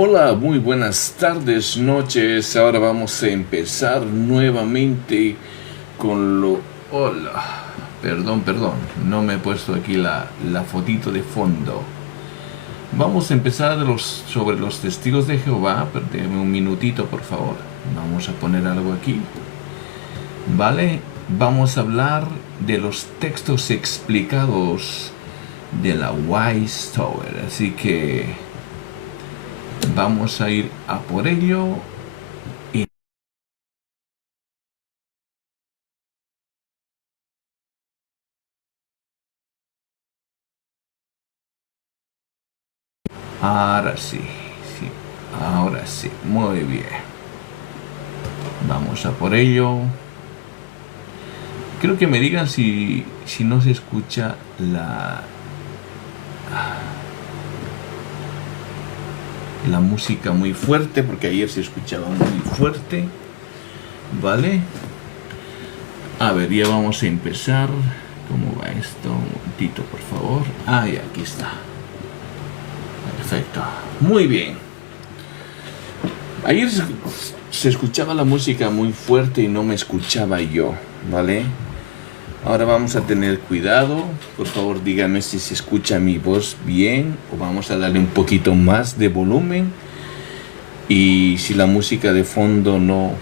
Hola, muy buenas tardes, noches. Ahora vamos a empezar nuevamente con lo... Hola, perdón, no me he puesto aquí la fotito de fondo. Vamos a empezar sobre los testigos de Jehová. Perdeme un minutito, por favor. Vamos a poner algo aquí. ¿Vale? Vamos a hablar de los textos explicados de la Wise Tower. Así que vamos a ir a por ello. Ahora sí, ahora sí, muy bien. Vamos a por ello. Creo que me digan si no se escucha la música muy fuerte, porque ayer se escuchaba muy fuerte. ¿Vale? A ver, ya vamos a empezar. ¿Cómo va esto? Un momentito, por favor. Ah, ya, aquí está. Perfecto. Muy bien. Ayer se escuchaba la música muy fuerte y no me escuchaba yo, ¿vale? Ahora vamos a tener cuidado. Por favor, díganme si se escucha mi voz bien o vamos a darle un poquito más de volumen. Y si la música de fondo no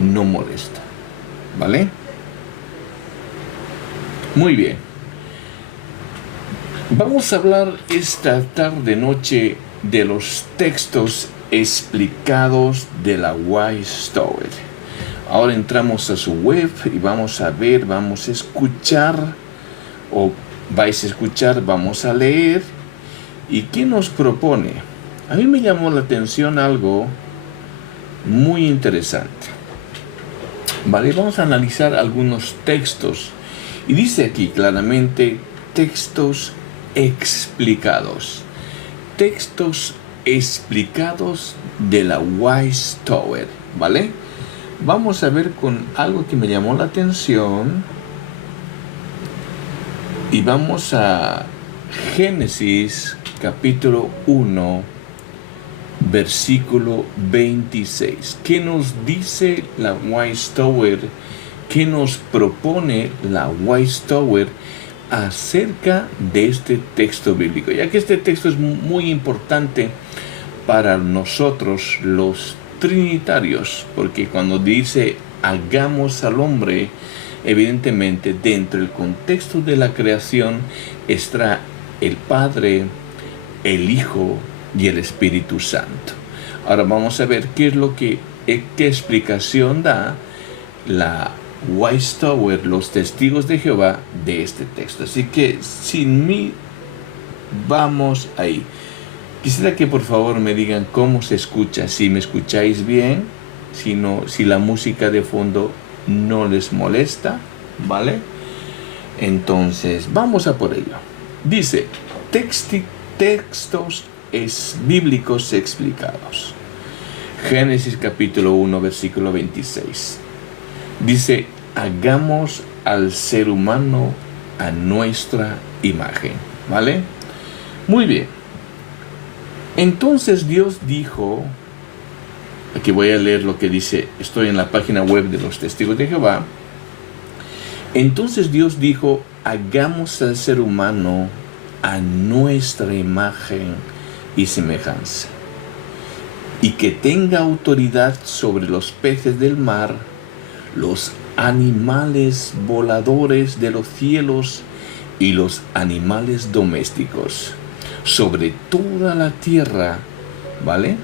molesta, ¿vale? Muy bien. Vamos a hablar esta tarde-noche de los textos explicados de la Wise Tower. Ahora entramos a su web y vamos a ver, vamos a escuchar, o vais a escuchar, vamos a leer. ¿Y qué nos propone? A mí me llamó la atención algo muy interesante. Vale, vamos a analizar algunos textos. Y dice aquí claramente, textos explicados. Textos explicados de la Wise Tower, ¿vale? Vamos a ver con algo que me llamó la atención. Y vamos a Génesis capítulo 1, versículo 26. ¿Qué nos dice la Wise Tower? ¿Qué nos propone la Wise Tower acerca de este texto bíblico? Ya que este texto es muy importante para nosotros los trinitarios, porque cuando dice hagamos al hombre, evidentemente dentro del contexto de la creación está el Padre, el Hijo y el Espíritu Santo. Ahora vamos a ver qué explicación da la Wise Tower, los testigos de Jehová, de este texto. Así que sin mí, vamos ahí. Quisiera que por favor me digan cómo se escucha, si me escucháis bien, si la música de fondo no les molesta, ¿vale? Entonces, vamos a por ello. Dice, textos bíblicos explicados. Génesis capítulo 1, versículo 26. Dice, hagamos al ser humano a nuestra imagen, ¿vale? Muy bien. Entonces Dios dijo, aquí voy a leer lo que dice, estoy en la página web de los testigos de Jehová. Entonces Dios dijo, hagamos al ser humano a nuestra imagen y semejanza, y que tenga autoridad sobre los peces del mar, los animales voladores de los cielos y los animales domésticos, sobre toda la tierra, ¿vale?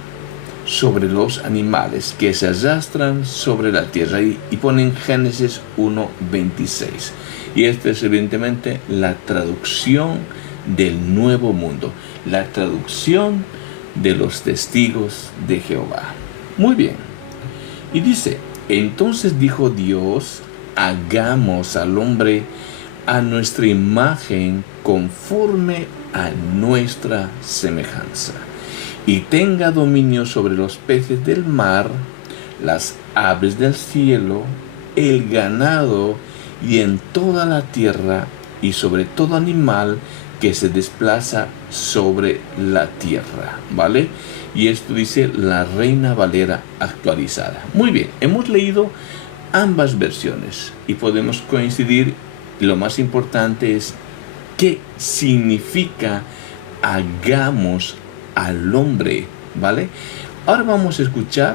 Sobre los animales que se arrastran sobre la tierra. Y ponen Génesis 1:26. Y esta es evidentemente la traducción del Nuevo Mundo, la traducción de los testigos de Jehová. Muy bien. Y dice, entonces dijo Dios, hagamos al hombre a nuestra imagen conforme a nuestra semejanza, y tenga dominio sobre los peces del mar, las aves del cielo, el ganado y en toda la tierra, y sobre todo animal que se desplaza sobre la tierra, ¿vale? Y esto dice la Reina Valera actualizada. Muy bien, hemos leído ambas versiones y podemos coincidir. Lo más importante es qué significa hagamos al hombre, ¿vale? Ahora vamos a escuchar,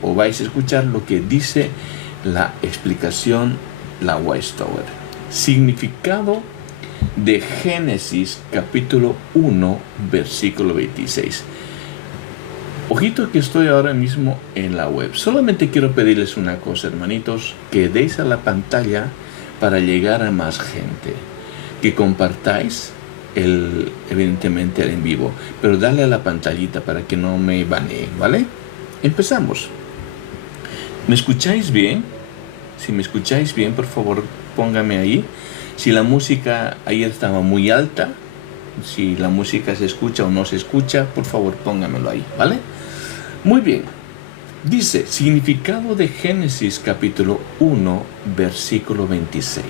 o vais a escuchar lo que dice la explicación, la Westover. Significado de Génesis capítulo 1, versículo 26. Ojito que estoy ahora mismo en la web. Solamente quiero pedirles una cosa, hermanitos, que deis a la pantalla para llegar a más gente. Que compartáis evidentemente el en vivo, pero dale a la pantallita para que no me banee, ¿vale? Empezamos. ¿Me escucháis bien? Si me escucháis bien, por favor, póngame ahí. Si la música ayer estaba muy alta, si la música se escucha o no se escucha, por favor, póngamelo ahí, ¿vale? Muy bien. Dice, significado de Génesis capítulo 1, versículo 26.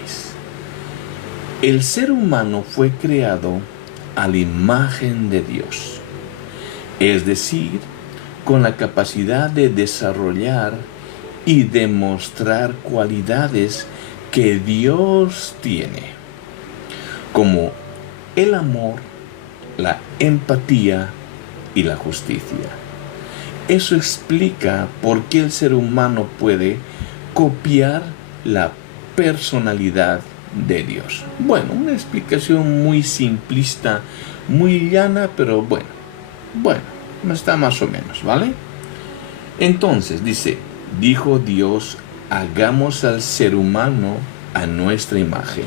El ser humano fue creado a la imagen de Dios, es decir, con la capacidad de desarrollar y demostrar cualidades que Dios tiene, como el amor, la empatía y la justicia. Eso explica por qué el ser humano puede copiar la personalidad de Dios. Bueno, una explicación muy simplista, muy llana, pero bueno, está más o menos, ¿vale? Entonces dice, dijo Dios, hagamos al ser humano a nuestra imagen.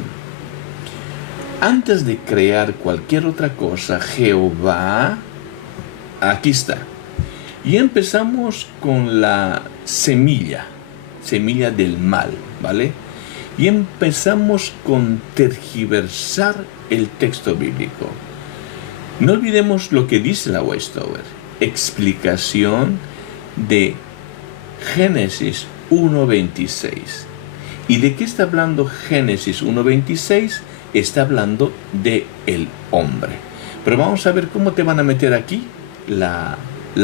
Antes de crear cualquier otra cosa, Jehová, aquí está. Y empezamos con la semilla del mal, ¿vale? Y empezamos con tergiversar el texto bíblico. No olvidemos lo que dice la Westover. Explicación de Génesis 1.26. ¿Y de qué está hablando Génesis 1.26? Está hablando de el hombre. Pero vamos a ver cómo te van a meter aquí la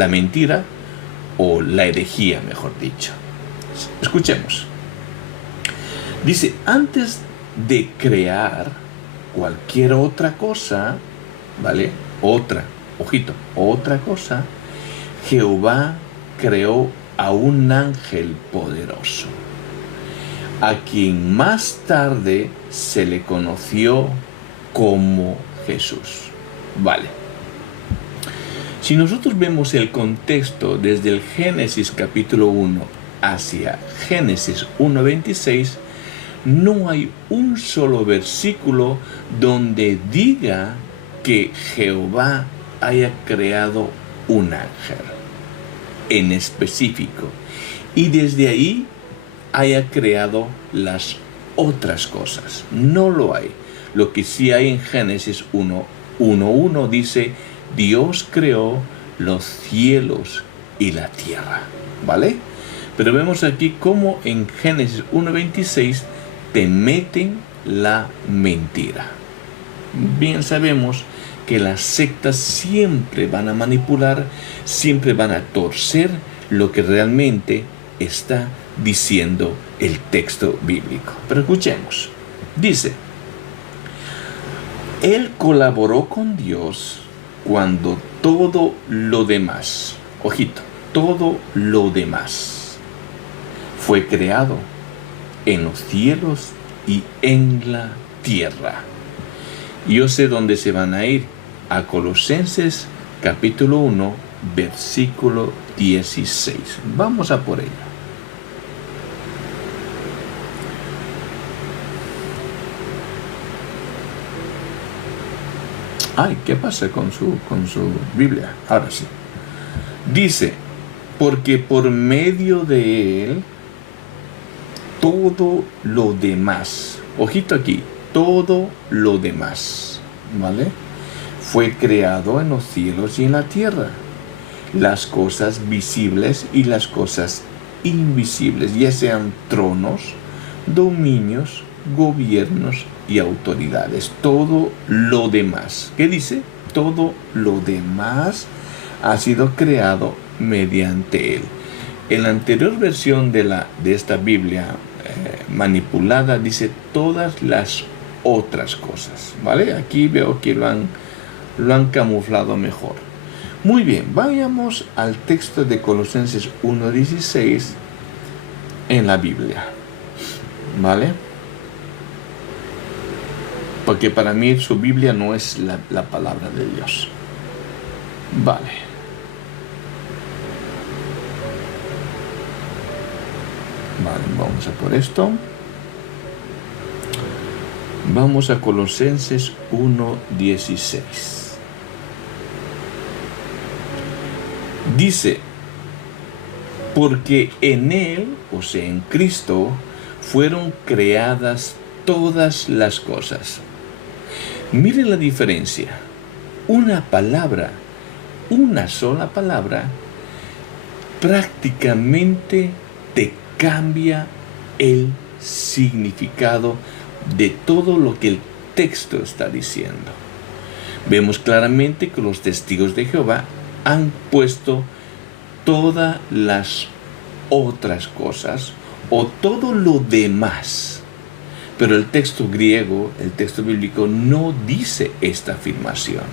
mentira o la herejía, mejor dicho. Escuchemos. Dice, antes de crear cualquier otra cosa, ¿vale? Otra cosa, Jehová creó a un ángel poderoso, a quien más tarde se le conoció como Jesús. Vale. Si nosotros vemos el contexto desde el Génesis capítulo 1 hacia Génesis 1.26, no hay un solo versículo donde diga que Jehová haya creado un ángel en específico y desde ahí haya creado las otras cosas. No lo hay. Lo que sí hay en Génesis 1.1 dice, Dios creó los cielos y la tierra, ¿vale? Pero vemos aquí cómo en Génesis 1.26 te meten la mentira. Bien sabemos que las sectas siempre van a manipular, siempre van a torcer lo que realmente está diciendo el texto bíblico. Pero escuchemos. Dice, Él colaboró con Dios cuando todo lo demás, ojito, todo lo demás fue creado en los cielos y en la tierra. Yo sé dónde se van a ir, a Colosenses capítulo 1, versículo 16. Vamos a por ello. Ay, ¿qué pasa con su Biblia? Ahora sí. Dice, porque por medio de Él, todo lo demás, ojito aquí, todo lo demás, ¿vale? Fue creado en los cielos y en la tierra. Las cosas visibles y las cosas invisibles, ya sean tronos, dominios, gobiernos y autoridades. Todo lo demás. ¿Qué dice? Todo lo demás ha sido creado mediante Él. En la anterior versión de esta Biblia manipulada dice todas las otras cosas, ¿vale? Aquí veo que lo han camuflado mejor. Muy bien, vayamos al texto de Colosenses 1:16 en la Biblia, ¿vale? Porque para mí su Biblia no es la palabra de Dios. Vale. Vale, vamos a por esto. Vamos a Colosenses 1:16. Dice, porque en Él, o sea, en Cristo, fueron creadas todas las cosas. Mire la diferencia. Una palabra, una sola palabra, prácticamente te cambia el significado de todo lo que el texto está diciendo. Vemos claramente que los testigos de Jehová han puesto todas las otras cosas o todo lo demás. Pero el texto griego, el texto bíblico, no dice esta afirmación.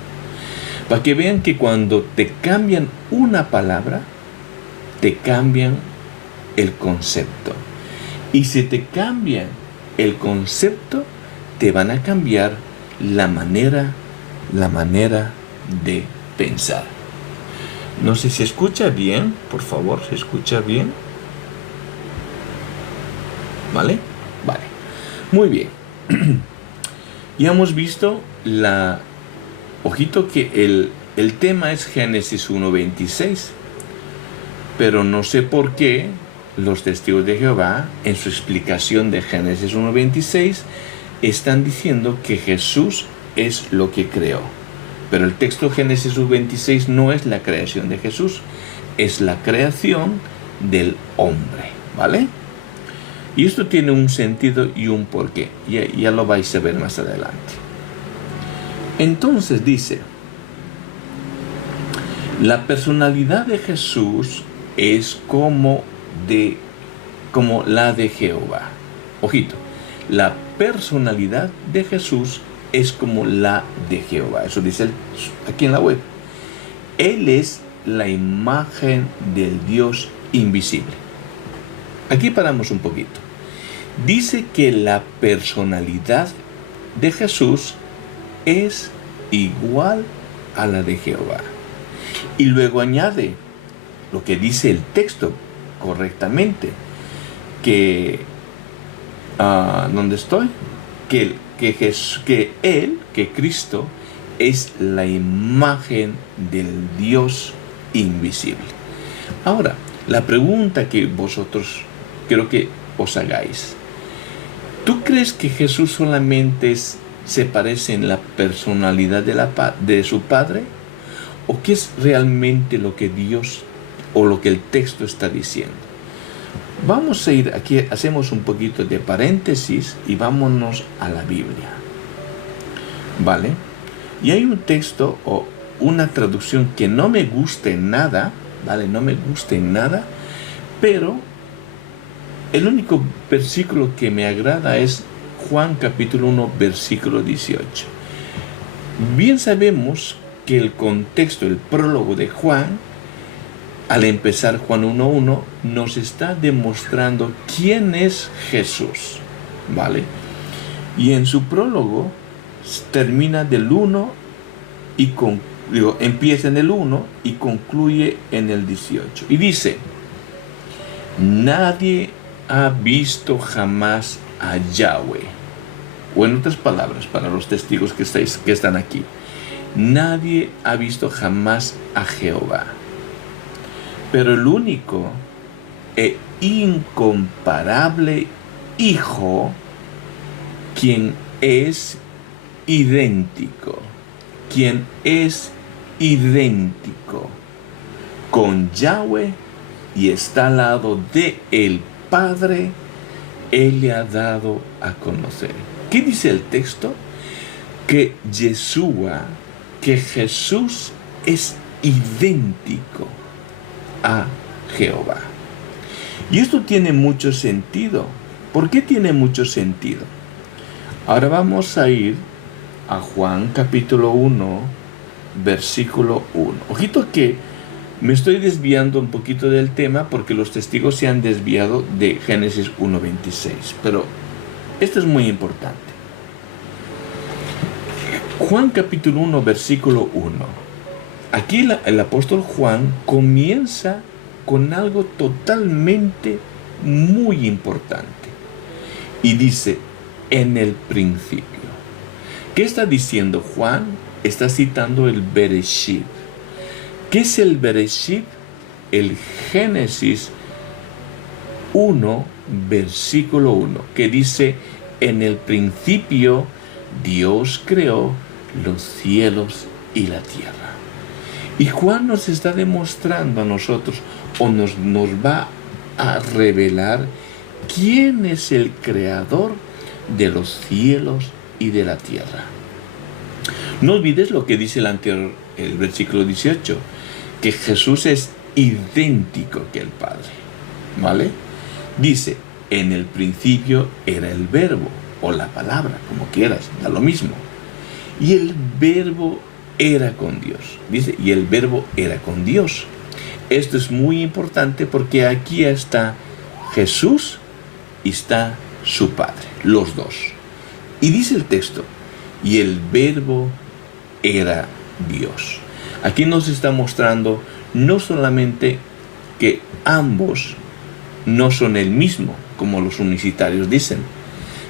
Para que vean que cuando te cambian una palabra, te cambian el concepto. Y si te cambian el concepto, te van a cambiar la manera de pensar. No sé si escucha bien, por favor, ¿se escucha bien? ¿Vale? Vale. Muy bien. Ya hemos visto ojito que el tema es Génesis 1:26. Pero no sé por qué los testigos de Jehová, en su explicación de Génesis 1:26, están diciendo que Jesús es lo que creó. Pero el texto Génesis 1:26 no es la creación de Jesús, es la creación del hombre, ¿vale? Y esto tiene un sentido y un porqué. Ya lo vais a ver más adelante. Entonces dice, la personalidad de Jesús es como la de Jehová. Ojito, la personalidad de Jesús es como la de Jehová. Eso dice aquí en la web. Él es la imagen del Dios invisible. Aquí paramos un poquito. Dice que la personalidad de Jesús es igual a la de Jehová. Y luego añade lo que dice el texto correctamente, que ¿dónde estoy? Que Cristo es la imagen del Dios invisible. Ahora, la pregunta que vosotros quiero que os hagáis: ¿tú crees que Jesús solamente se parece en la personalidad de su Padre? ¿O qué es realmente lo que Dios o lo que el texto está diciendo? Vamos a ir aquí, hacemos un poquito de paréntesis y vámonos a la Biblia, ¿vale? Y hay un texto o una traducción que no me gusta en nada, ¿vale? No me gusta en nada, pero el único versículo que me agrada es Juan capítulo 1, versículo 18. Bien sabemos que el contexto, el prólogo de Juan, al empezar Juan 1:1, nos está demostrando quién es Jesús, ¿vale? Y en su prólogo termina del 1 y empieza en el 1 y concluye en el 18. Y dice, nadie ha visto jamás a Yahweh. O en otras palabras, para los testigos que están aquí, nadie ha visto jamás a Jehová. Pero el único e incomparable Hijo, quien es idéntico con Yahweh y está al lado de el Padre, Él le ha dado a conocer. ¿Qué dice el texto? Que Yeshua, que Jesús es idéntico a Jehová. Y esto tiene mucho sentido. ¿Por qué tiene mucho sentido? Ahora vamos a ir a Juan capítulo 1, versículo 1. Ojito que me estoy desviando un poquito del tema porque los testigos se han desviado de Génesis 1:26. Pero esto es muy importante. Juan capítulo 1, versículo 1. Aquí el apóstol Juan comienza con algo totalmente muy importante. Y dice, en el principio. ¿Qué está diciendo Juan? Está citando el Bereshit. ¿Qué es el Bereshit? El Génesis 1, versículo 1, que dice, en el principio Dios creó los cielos y la tierra. Y Juan nos está demostrando a nosotros, o nos va a revelar quién es el creador de los cielos y de la tierra. No olvides lo que dice el versículo 18, que Jesús es idéntico que el Padre, ¿vale? Dice, en el principio era el verbo, o la palabra, como quieras, da lo mismo. Y el verbo era con Dios. Dice, y el verbo era con Dios. Esto es muy importante porque aquí está Jesús y está su Padre, los dos. Y dice el texto, y el verbo era Dios. Aquí nos está mostrando no solamente que ambos no son el mismo, como los unicitarios dicen,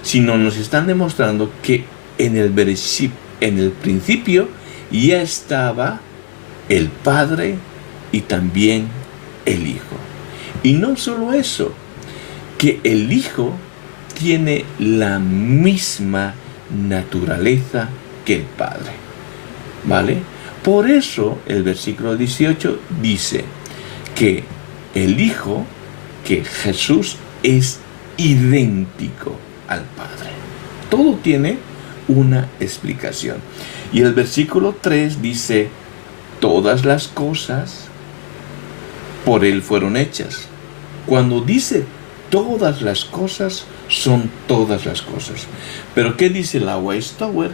sino nos están demostrando que en el Bereshit, en el principio, ya estaba el Padre y también el Hijo. Y no solo eso, que el Hijo tiene la misma naturaleza que el Padre, ¿vale? Por eso el versículo 18 dice que el Hijo, que Jesús es idéntico al Padre. Todo tiene una explicación. Y el versículo 3 dice, todas las cosas por Él fueron hechas. Cuando dice todas las cosas, son todas las cosas. Pero ¿qué dice la Westower?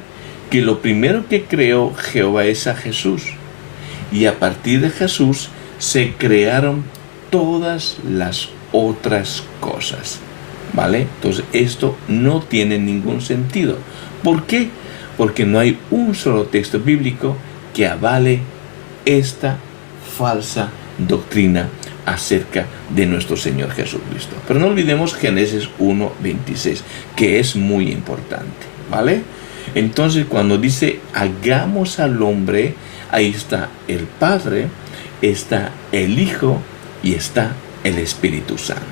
Que lo primero que creó Jehová es a Jesús. Y a partir de Jesús se crearon todas las otras cosas. ¿Vale? Entonces esto no tiene ningún sentido. ¿Por qué? Porque no hay un solo texto bíblico que avale esta falsa doctrina acerca de nuestro Señor Jesucristo. Pero no olvidemos Génesis 1:26, que es muy importante, ¿vale? Entonces cuando dice hagamos al hombre, ahí está el Padre, está el Hijo y está el Espíritu Santo.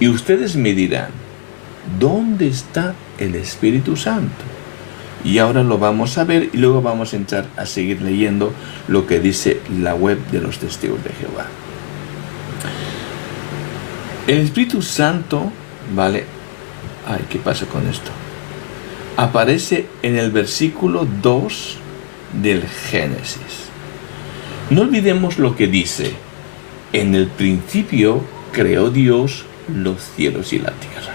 Y ustedes me dirán, ¿dónde está el Espíritu Santo? Y ahora lo vamos a ver y luego vamos a entrar a seguir leyendo lo que dice la web de los Testigos de Jehová. El Espíritu Santo, ¿vale? Ay, ¿qué pasa con esto? Aparece en el versículo 2 del Génesis. No olvidemos lo que dice. En el principio creó Dios los cielos y la tierra.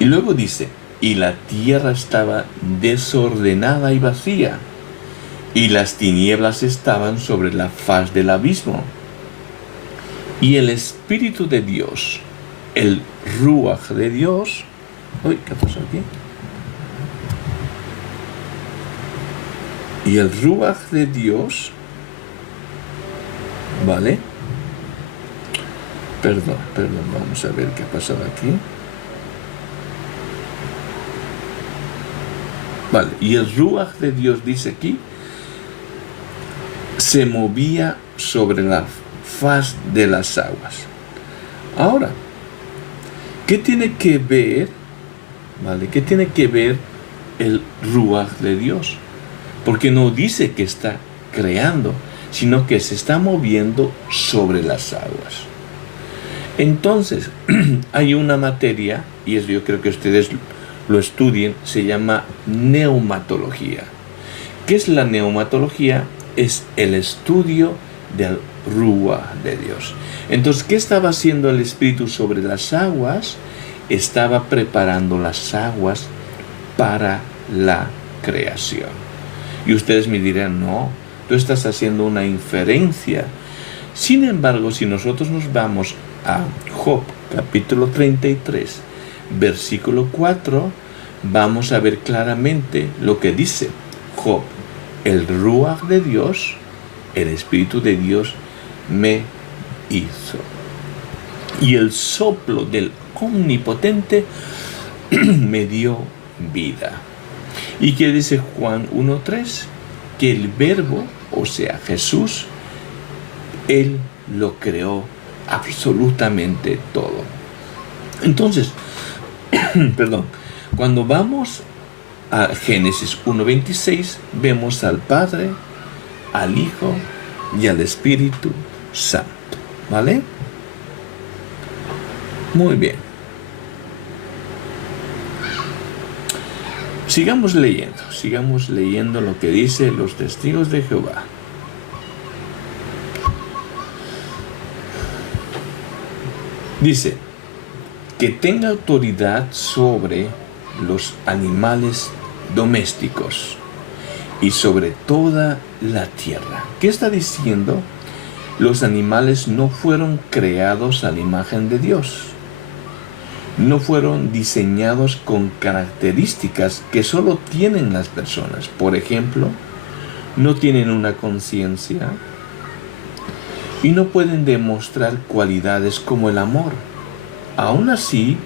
Y luego dice, y la tierra estaba desordenada y vacía, y las tinieblas estaban sobre la faz del abismo. Y el Espíritu de Dios, el Ruach de Dios, uy, ¿qué pasó aquí? Y el Ruach de Dios, ¿vale? Perdón, vamos a ver qué ha pasado aquí. Vale, y el Ruach de Dios, dice aquí, se movía sobre la faz de las aguas. Ahora, ¿qué tiene que ver, vale? ¿Qué tiene que ver el Ruach de Dios? Porque no dice que está creando, sino que se está moviendo sobre las aguas. Entonces, hay una materia, y eso yo creo que ustedes lo estudien, se llama neumatología. ¿Qué es la neumatología? Es el estudio del Ruach de Dios. Entonces, ¿qué estaba haciendo el Espíritu sobre las aguas? Estaba preparando las aguas para la creación. Y ustedes me dirán, no, tú estás haciendo una inferencia. Sin embargo, si nosotros nos vamos a Job, capítulo 33, versículo 4, vamos a ver claramente lo que dice Job. El Ruach de Dios, el Espíritu de Dios, me hizo. Y el soplo del Omnipotente me dio vida. ¿Y qué dice Juan 1:3? Que el Verbo, o sea, Jesús, Él lo creó absolutamente todo. Entonces, perdón, cuando vamos a Génesis 1:26, vemos al Padre, al Hijo y al Espíritu Santo. ¿Vale? Muy bien. Sigamos leyendo lo que dice los testigos de Jehová. Dice, que tenga autoridad sobre los animales domésticos y sobre toda la tierra. ¿Qué está diciendo? Los animales no fueron creados a la imagen de Dios. No fueron diseñados con características que solo tienen las personas. Por ejemplo, no tienen una conciencia y no pueden demostrar cualidades como el amor. Aún así,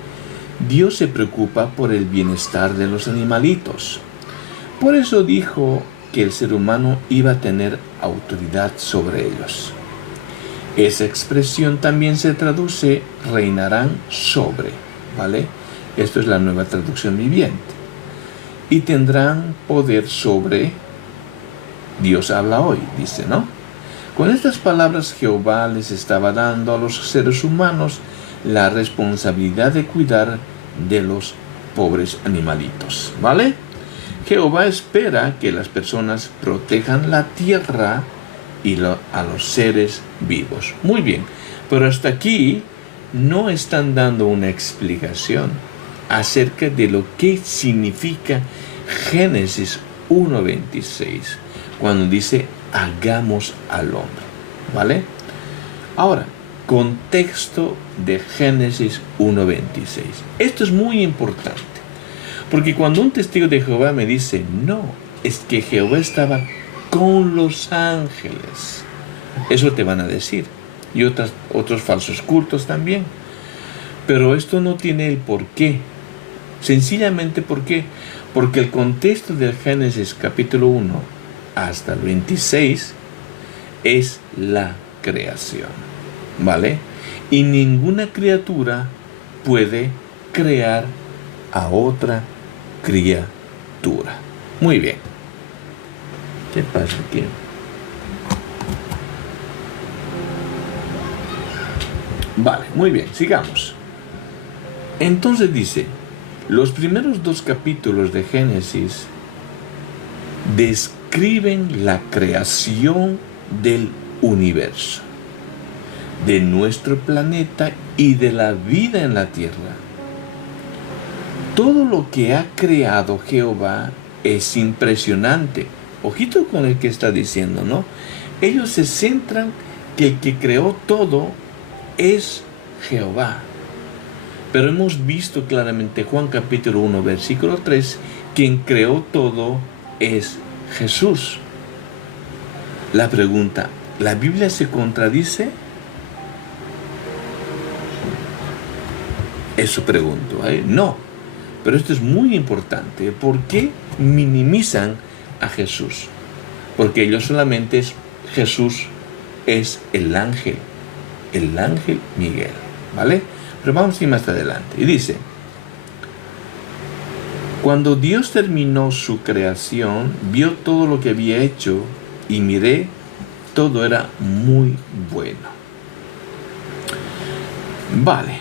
Dios se preocupa por el bienestar de los animalitos. Por eso dijo que el ser humano iba a tener autoridad sobre ellos. Esa expresión también se traduce reinarán sobre, ¿vale? Esto es la Nueva Traducción Viviente. Y tendrán poder sobre, Dios habla hoy, dice, ¿no? Con estas palabras Jehová les estaba dando a los seres humanos la responsabilidad de cuidar de los pobres animalitos, ¿vale? Jehová espera que las personas protejan la tierra y a los seres vivos. Muy bien, pero hasta aquí no están dando una explicación acerca de lo que significa Génesis 1:26, cuando dice hagamos al hombre, ¿vale? Ahora, contexto de Génesis 1:26. Esto es muy importante, porque cuando un testigo de Jehová me dice, no, es que Jehová estaba con los ángeles, eso te van a decir, y otros falsos cultos también. Pero esto no tiene el por qué. Sencillamente, ¿por qué? Porque el contexto del Génesis capítulo 1 hasta el 26 es la creación, ¿vale? Y ninguna criatura puede crear a otra criatura. Muy bien. ¿Qué pasa aquí? Vale, muy bien, sigamos. Entonces dice, los primeros 2 capítulos de Génesis describen la creación del universo, de nuestro planeta y de la vida en la tierra. Todo lo que ha creado Jehová es impresionante. Ojito con el que está diciendo, ¿no? Ellos se centran que el que creó todo es Jehová. Pero hemos visto claramente Juan capítulo 1, versículo 3, quien creó todo es Jesús. La pregunta, ¿la Biblia se contradice? Eso pregunto, ¿eh? No. Pero esto es muy importante. ¿Por qué minimizan a Jesús? Porque ellos solamente Jesús es el ángel Miguel, ¿vale? Pero vamos a ir más adelante. Y dice, cuando Dios terminó su creación, vio todo lo que había hecho y miré, todo era muy bueno. Vale.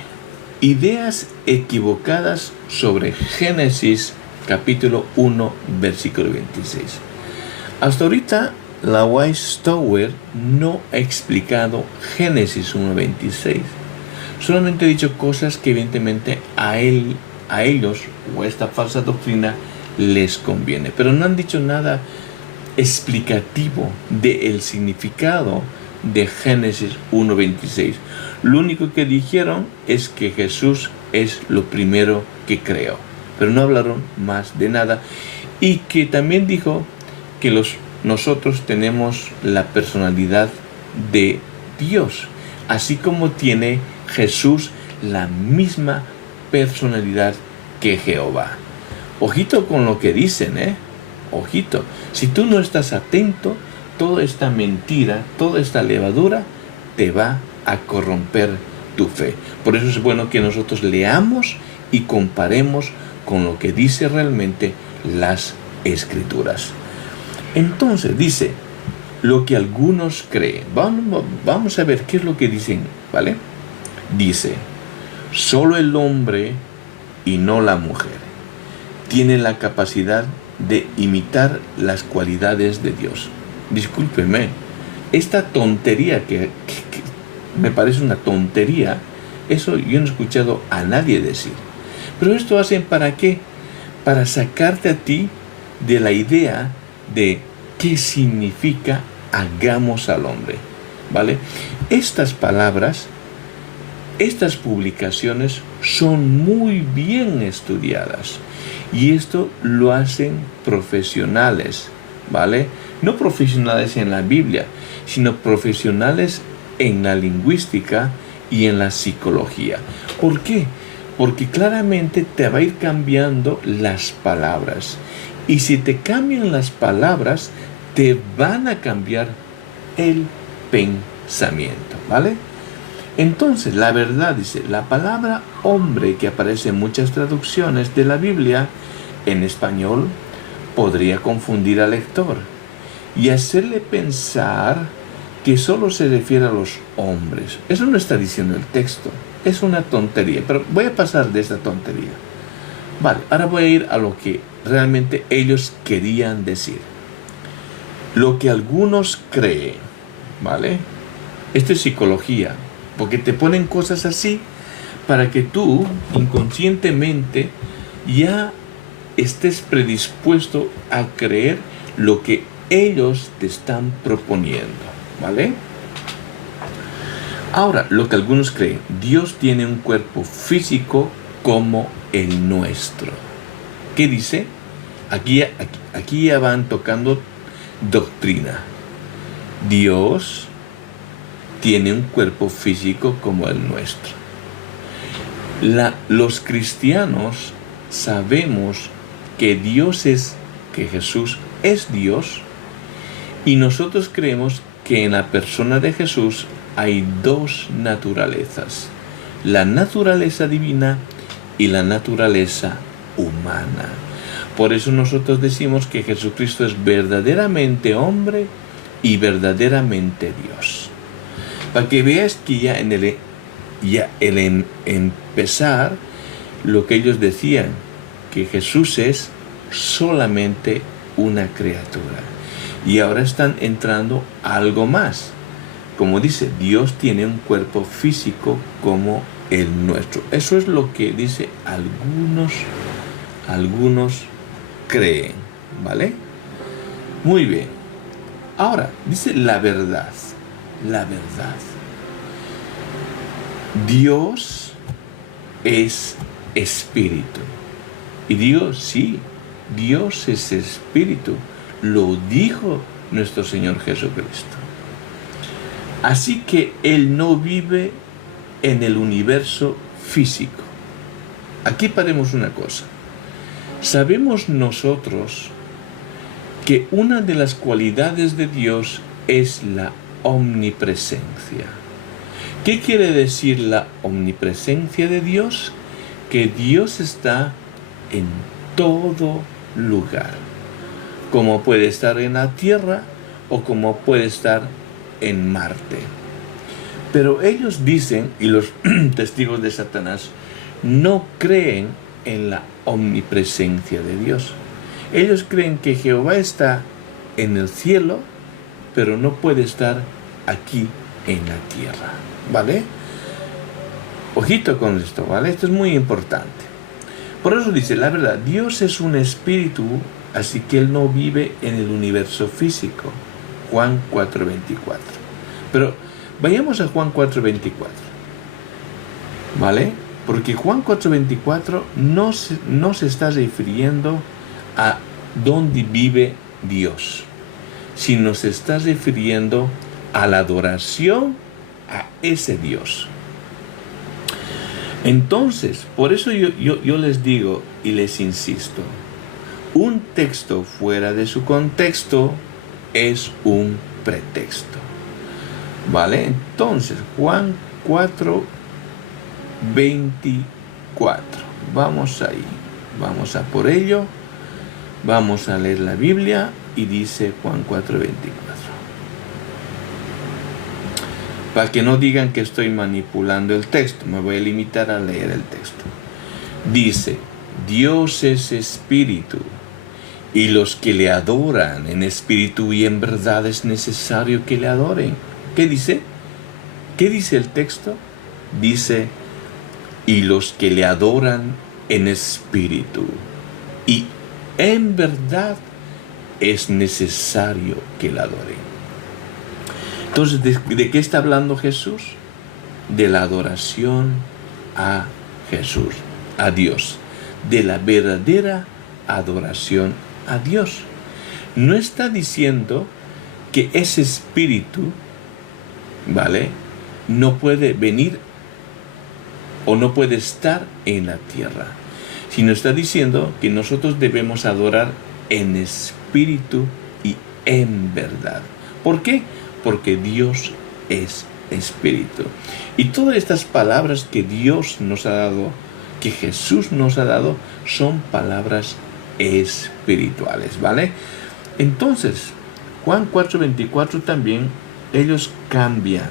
Ideas equivocadas sobre Génesis capítulo 1, versículo 26. Hasta ahorita la Weishaupt no ha explicado Génesis 1:26. Solamente ha dicho cosas que evidentemente a ellos o a esta falsa doctrina les conviene. Pero no han dicho nada explicativo del significado de Génesis 1:26. Lo único que dijeron es que Jesús es lo primero que creó. Pero no hablaron más de nada. Y que también dijo que nosotros tenemos la personalidad de Dios, así como tiene Jesús la misma personalidad que Jehová. Ojito con lo que dicen, ojito. Si tú no estás atento, toda esta mentira, toda esta levadura te va a corromper tu fe. Por eso es bueno que nosotros leamos y comparemos con lo que dice realmente las Escrituras. Entonces dice lo que algunos creen. Vamos a ver qué es lo que dicen, ¿vale? Dice, solo el hombre y no la mujer tiene la capacidad de imitar las cualidades de Dios. Discúlpeme, esta tontería que me parece una tontería, eso yo no he escuchado a nadie decir. Pero esto hacen ¿para qué? Para sacarte a ti de la idea de qué significa hagamos al hombre, ¿vale? Estas palabras, estas publicaciones son muy bien estudiadas y esto lo hacen profesionales, ¿vale? No profesionales en la Biblia, sino profesionales en la lingüística y en la psicología. ¿Por qué? Porque claramente te va a ir cambiando las palabras. Y si te cambian las palabras, te van a cambiar el pensamiento, ¿vale? Entonces, la verdad dice, la palabra hombre que aparece en muchas traducciones de la Biblia en español podría confundir al lector y hacerle pensar que solo se refiere a los hombres. Eso no está diciendo el texto. Es una tontería, pero voy a pasar de esta tontería. Vale, ahora voy a ir a lo que realmente ellos querían decir. Lo que algunos creen, ¿vale? Esto es psicología, porque te ponen cosas así para que tú inconscientemente ya estés predispuesto a creer lo que ellos te están proponiendo, ¿vale? Ahora, lo que algunos creen, Dios tiene un cuerpo físico como el nuestro. ¿Qué dice? Aquí ya van tocando doctrina. Dios tiene un cuerpo físico como el nuestro. Los cristianos sabemos que que Jesús es Dios, y nosotros creemos que en la persona de Jesús hay dos naturalezas, la naturaleza divina y la naturaleza humana. Por eso nosotros decimos que Jesucristo es verdaderamente hombre y verdaderamente Dios. Para que veas que ya en empezar, lo que ellos decían, que Jesús es solamente una criatura. Y ahora están entrando a algo más. Como dice, Dios tiene un cuerpo físico como el nuestro. Eso es lo que dice algunos creen, ¿vale? Muy bien. Ahora, dice la verdad. La verdad. Dios es espíritu. Y Dios, sí, Dios es espíritu. Lo dijo nuestro Señor Jesucristo. Así que Él no vive en el universo físico. Aquí paremos una cosa. Sabemos nosotros que una de las cualidades de Dios es la omnipresencia. ¿Qué quiere decir la omnipresencia de Dios? Que Dios está en todo lugar. Como puede estar en la tierra o como puede estar en Marte. Pero ellos dicen, y los testigos de Satanás, no creen en la omnipresencia de Dios. Ellos creen que Jehová está en el cielo, pero no puede estar aquí en la tierra, ¿vale? Ojito con esto, ¿vale? Esto es muy importante. Por eso dice, la verdad, Dios es un espíritu, así que Él no vive en el universo físico. Juan 4:24. Pero vayamos a Juan 4:24, ¿vale? Porque Juan 4:24 no se está refiriendo a dónde vive Dios, sino se está refiriendo a la adoración a ese Dios. Entonces, por eso yo les digo y les insisto, un texto fuera de su contexto es un pretexto, ¿vale? Entonces, Juan 4:24, vamos ahí, vamos a por ello, vamos a leer la Biblia y dice Juan 4:24. Para que no digan que estoy manipulando el texto, me voy a limitar a leer el texto. Dice, Dios es espíritu, y los que le adoran en espíritu y en verdad es necesario que le adoren. ¿Qué dice? ¿Qué dice el texto? Dice, y los que le adoran en espíritu y en verdad es necesario que le adoren. Entonces, ¿de qué está hablando Jesús? De la adoración a Jesús, a Dios, de la verdadera adoración a Dios. No está diciendo que ese espíritu, ¿vale?, no puede venir o no puede estar en la tierra, sino está diciendo que nosotros debemos adorar en espíritu y en verdad. ¿Por qué? Porque Dios es espíritu. Y todas estas palabras que Dios nos ha dado, que Jesús nos ha dado, son palabras espirituales, ¿vale? Entonces, Juan 4:24 también, ellos cambian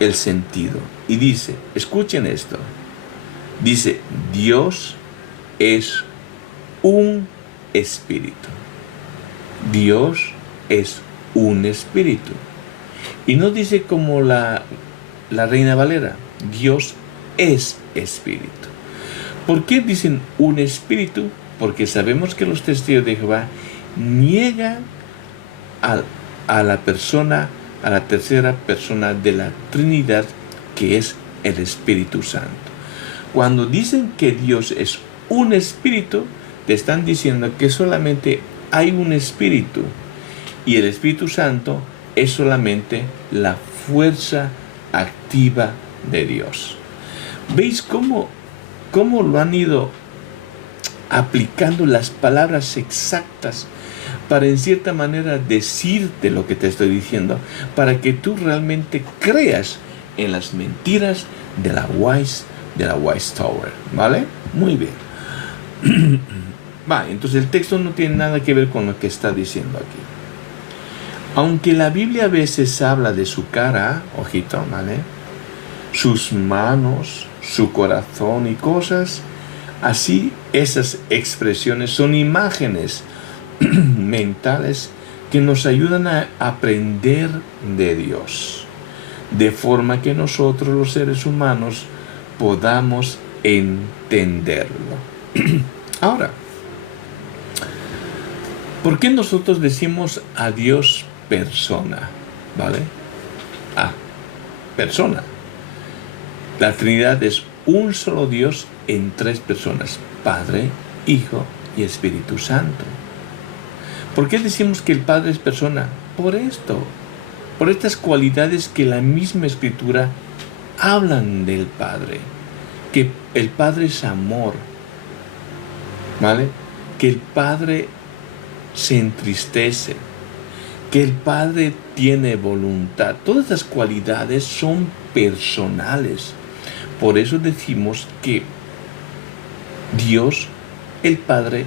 el sentido. Y dice, escuchen esto, dice, Dios es un espíritu. Dios es un espíritu. Y no dice como la Reina Valera, Dios es espíritu. ¿Por qué dicen un espíritu? Porque sabemos que los testigos de Jehová niegan a la persona, a la tercera persona de la Trinidad, que es el Espíritu Santo. Cuando dicen que Dios es un espíritu, te están diciendo que solamente hay un espíritu, y el Espíritu Santo es solamente la fuerza activa de Dios. ¿Veis cómo lo han ido aplicando las palabras exactas para en cierta manera decirte lo que te estoy diciendo, para que tú realmente creas en las mentiras de la Wise Tower, ¿vale? Muy bien. Entonces el texto no tiene nada que ver con lo que está diciendo aquí. Aunque la Biblia a veces habla de su cara, ojito, ¿vale?, sus manos, su corazón y cosas así, esas expresiones son imágenes mentales que nos ayudan a aprender de Dios, de forma que nosotros los seres humanos podamos entenderlo. Ahora, ¿por qué nosotros decimos a Dios persona? ¿Vale? Persona. La Trinidad es un solo Dios en tres personas: Padre, Hijo y Espíritu Santo. ¿Por qué decimos que el Padre es persona? Por esto, por estas cualidades que la misma Escritura hablan del Padre, que el Padre es amor, ¿vale?, que el Padre se entristece, que el Padre tiene voluntad. Todas estas cualidades son personales. Por eso decimos que Dios, el Padre,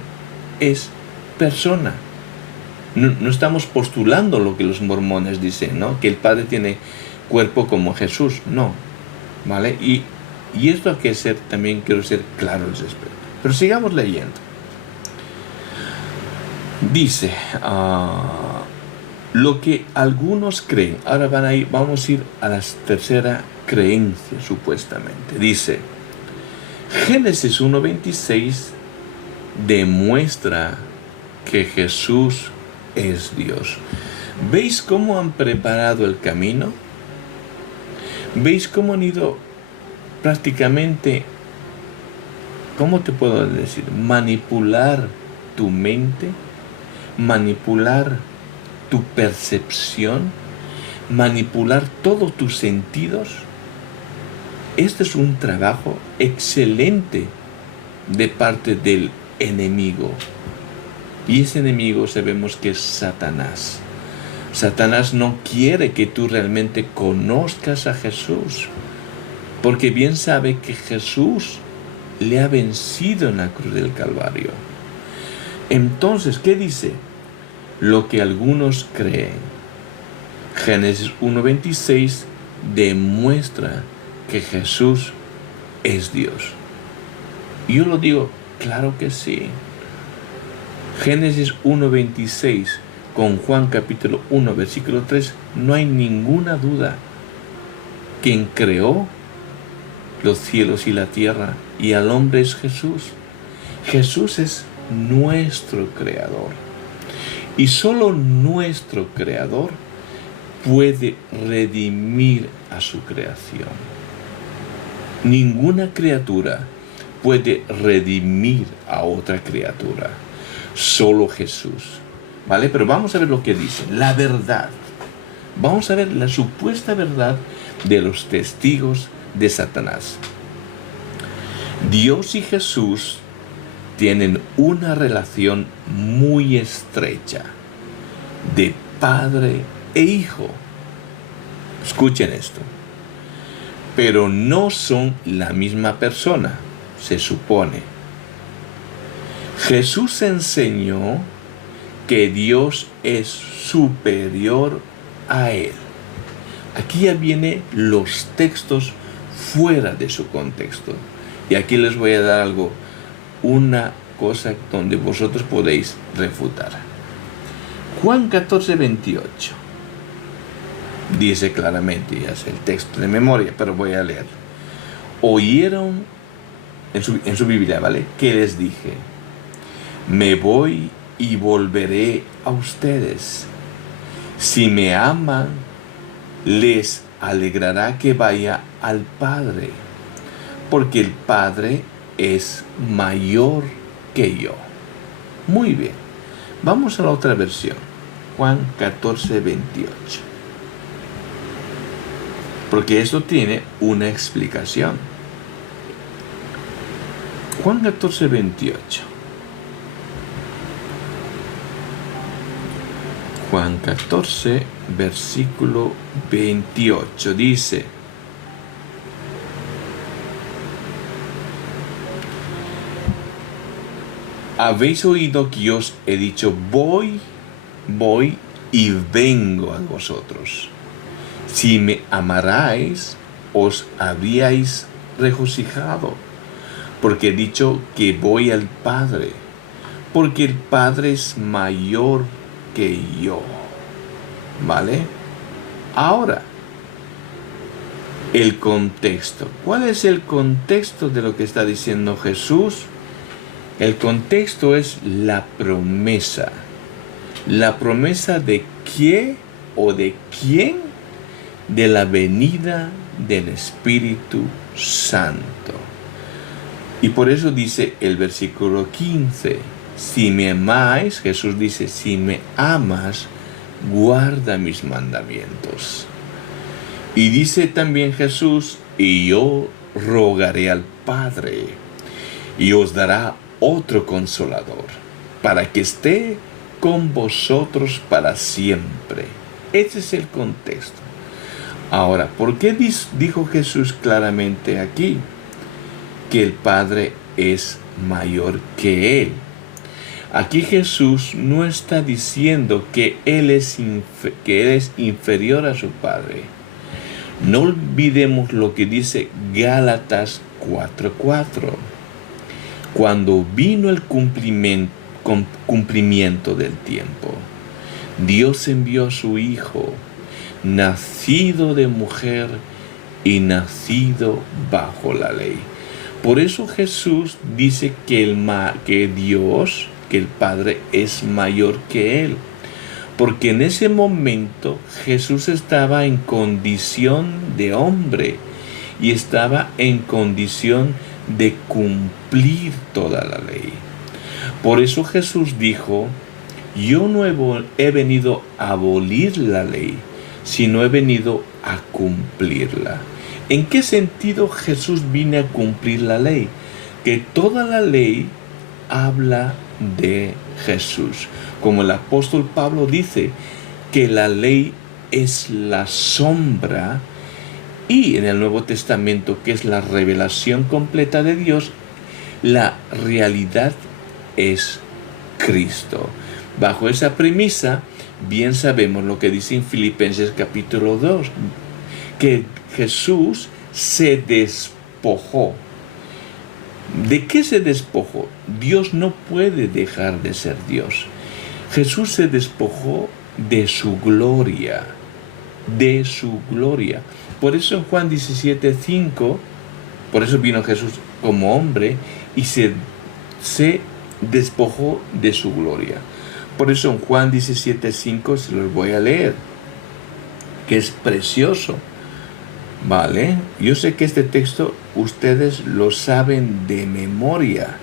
es persona. No estamos postulando lo que los mormones dicen, ¿no?, que el Padre tiene cuerpo como Jesús, no, ¿vale? Y esto hay que ser, también quiero ser claro al respecto. Pero sigamos leyendo. Dice, lo que algunos creen, ahora vamos a ir a la tercera creencia supuestamente. Dice, Génesis 1:26 demuestra que Jesús es Dios. ¿Veis cómo han preparado el camino? ¿Veis cómo han ido prácticamente, cómo te puedo decir, manipular tu mente, manipular tu percepción, manipular todos tus sentidos? Este es un trabajo excelente de parte del enemigo. Y ese enemigo sabemos que es Satanás. Satanás no quiere que tú realmente conozcas a Jesús, porque bien sabe que Jesús le ha vencido en la cruz del Calvario. Entonces, ¿qué dice? Lo que algunos creen. Génesis 1:26 demuestra que Jesús es Dios. Y yo lo digo, claro que sí. Génesis 1:26 con Juan capítulo 1 versículo 3, no hay ninguna duda. Quien creó los cielos y la tierra y al hombre es Jesús. Jesús es nuestro creador. Y solo nuestro creador puede redimir a su creación. Ninguna criatura puede redimir a otra criatura. Solo Jesús. ¿Vale? Pero vamos a ver lo que dice. La verdad. Vamos a ver la supuesta verdad de los testigos de Satanás. Dios y Jesús tienen una relación muy estrecha de padre e hijo. Escuchen esto. Pero no son la misma persona, se supone. Jesús enseñó que Dios es superior a Él. Aquí ya vienen los textos fuera de su contexto. Y aquí les voy a dar algo, una cosa donde vosotros podéis refutar. Juan 14:28 dice claramente, ya es el texto de memoria, pero voy a leer. Oyeron en su Biblia, ¿vale? ¿Qué les dije? Me voy y volveré a ustedes. Si me aman, les alegrará que vaya al Padre, porque el Padre es mayor que yo. Muy bien. Vamos a la otra versión. Juan 14:28. Porque esto tiene una explicación. Juan 14:28. Juan 14, versículo 28 dice: habéis oído que yo os he dicho, voy y vengo a vosotros. Si me amarais, os habríais regocijado, porque he dicho que voy al Padre, porque el Padre es mayor que yo. ¿Vale? Ahora, el contexto. ¿Cuál es el contexto de lo que está diciendo Jesús? El contexto es la promesa. La promesa de qué o de quién, de la venida del Espíritu Santo. Y por eso dice el versículo 15, si me amáis, Jesús dice, si me amas, guarda mis mandamientos. Y dice también Jesús, y yo rogaré al Padre, y os dará otro consolador, para que esté con vosotros para siempre. Ese es el contexto. Ahora, ¿por qué dijo Jesús claramente aquí que el Padre es mayor que Él? Aquí Jesús no está diciendo que Él es inferior a su Padre. No olvidemos lo que dice Gálatas 4:4. Cuando vino el cumplimiento del tiempo, Dios envió a su Hijo, nacido de mujer y nacido bajo la ley. Por eso Jesús dice que Dios, que el Padre, es mayor que Él. Porque en ese momento Jesús estaba en condición de hombre y estaba en condición de cumplir toda la ley. Por eso Jesús dijo: yo no he venido a abolir la ley, sino he venido a cumplirla. ¿En qué sentido Jesús vino a cumplir la ley? Que toda la ley habla de Jesús. Como el apóstol Pablo dice que la ley es la sombra, y en el Nuevo Testamento, que es la revelación completa de Dios, la realidad es Cristo. Bajo esa premisa, bien sabemos lo que dice en Filipenses capítulo 2, que Jesús se despojó. ¿De qué se despojó? Dios no puede dejar de ser Dios. Jesús se despojó de su gloria, de su gloria. Por eso en Juan 17:5, por eso vino Jesús como hombre y se despojó de su gloria. Por eso en Juan 17:5 se los voy a leer, que es precioso. Vale, yo sé que este texto ustedes lo saben de memoria,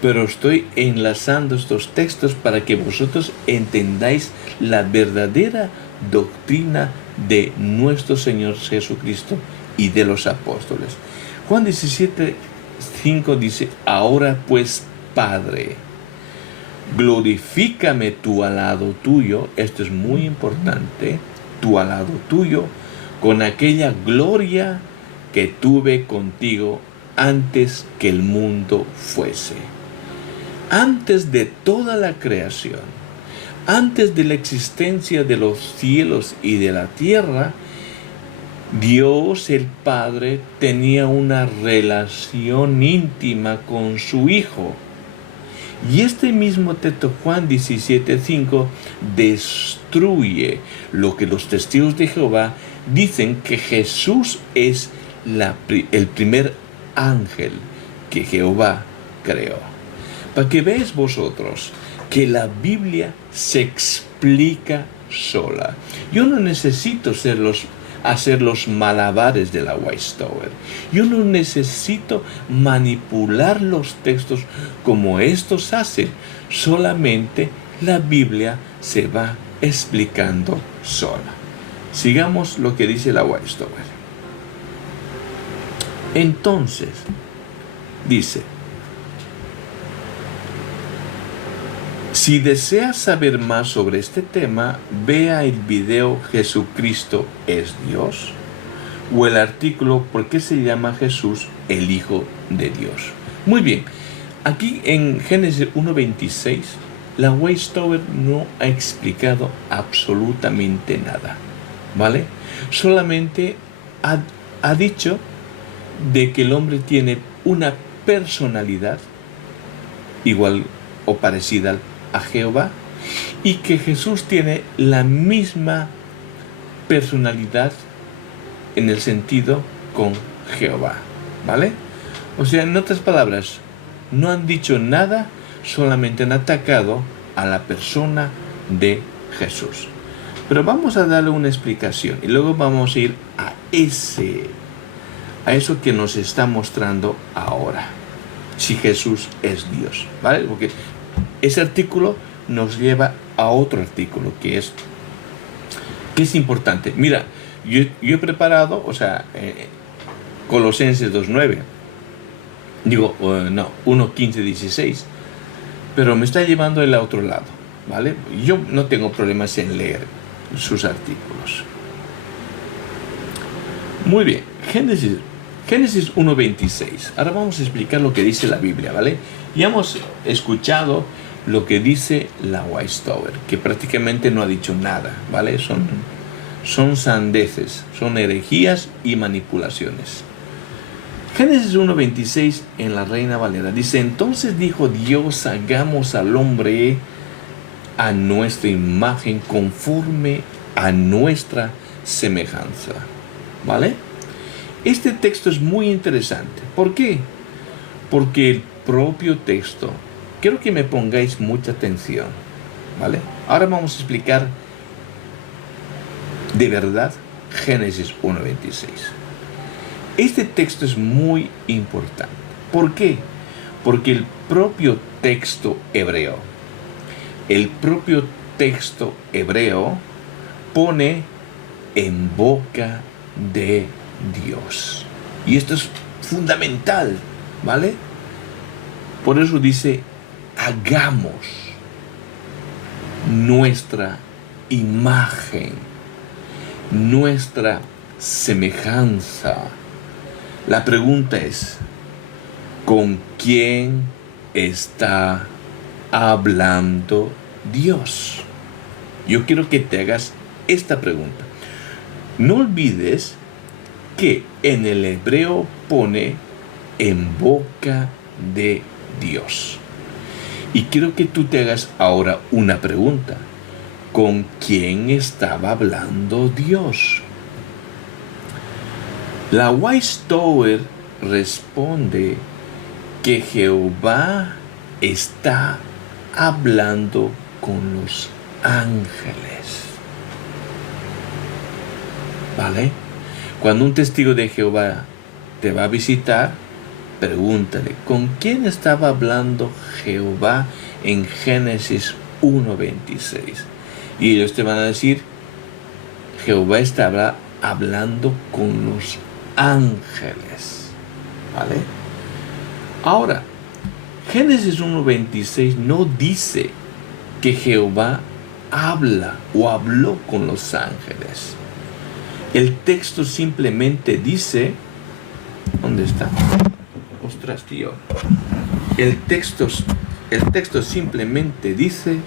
pero estoy enlazando estos textos para que vosotros entendáis la verdadera doctrina de nuestro Señor Jesucristo y de los apóstoles. Juan 17:5 dice: ahora pues, Padre, glorifícame tú al lado tuyo. Esto es muy importante, tú al lado tuyo, con aquella gloria que tuve contigo antes que el mundo fuese. Antes de toda la creación, antes de la existencia de los cielos y de la tierra, Dios el Padre tenía una relación íntima con su Hijo. Y este mismo texto, Juan 17:5, destruye lo que los testigos de Jehová dicen, que Jesús es el primer ángel que Jehová creó. Para que veáis vosotros que la Biblia se explica sola. Yo no necesito hacer los malabares de la Westover. Yo no necesito manipular los textos como estos hacen. Solamente la Biblia se va explicando sola. Sigamos lo que dice la Westover. Entonces, dice: si deseas saber más sobre este tema, vea el video ¿Jesucristo es Dios? O el artículo ¿Por qué se llama Jesús el Hijo de Dios? Muy bien, aquí en Génesis 1:26, la Westover no ha explicado absolutamente nada, ¿vale? Solamente ha dicho de que el hombre tiene una personalidad igual o parecida a Jehová, y que Jesús tiene la misma personalidad en el sentido con Jehová, ¿vale? O sea, en otras palabras, no han dicho nada, solamente han atacado a la persona de Jesús. Pero vamos a darle una explicación y luego vamos a ir a eso que nos está mostrando ahora, si Jesús es Dios, ¿vale? Porque ese artículo nos lleva a otro artículo que es importante. Mira, yo he preparado, Colosenses 2:9, 1:15-16, pero me está llevando al otro lado, ¿vale? Yo no tengo problemas en leer sus artículos. Muy bien, Génesis 1:26. Ahora vamos a explicar lo que dice la Biblia, ¿vale? Ya hemos escuchado lo que dice la Westover, que prácticamente no ha dicho nada, ¿vale? son sandeces, son herejías y manipulaciones. Génesis 1:26 en la Reina Valera dice: entonces dijo Dios, hagamos al hombre a nuestra imagen, conforme a nuestra semejanza. ¿Vale? Este texto es muy interesante. ¿Por qué? Porque el propio texto, quiero que me pongáis mucha atención, ¿vale? Ahora vamos a explicar de verdad Génesis 1:26. Este texto es muy importante. ¿Por qué? Porque el propio texto hebreo pone en boca de Dios. Y esto es fundamental, ¿vale? Por eso dice: hagamos nuestra imagen, nuestra semejanza. La pregunta es: ¿con quién está hablando Dios? Yo quiero que te hagas esta pregunta. No olvides que en el hebreo pone en boca de Dios. Y quiero que tú te hagas ahora una pregunta. ¿Con quién estaba hablando Dios? La Westower responde que Jehová está hablando con los ángeles. ¿Vale? Cuando un testigo de Jehová te va a visitar, pregúntale: ¿con quién estaba hablando Jehová en Génesis 1:26? Y ellos te van a decir: Jehová estaba hablando con los ángeles. ¿Vale? Ahora, Génesis 1:26 no dice que Jehová habla o habló con los ángeles. El texto simplemente dice... ¿Dónde está? Ostras, tío. El texto simplemente dice: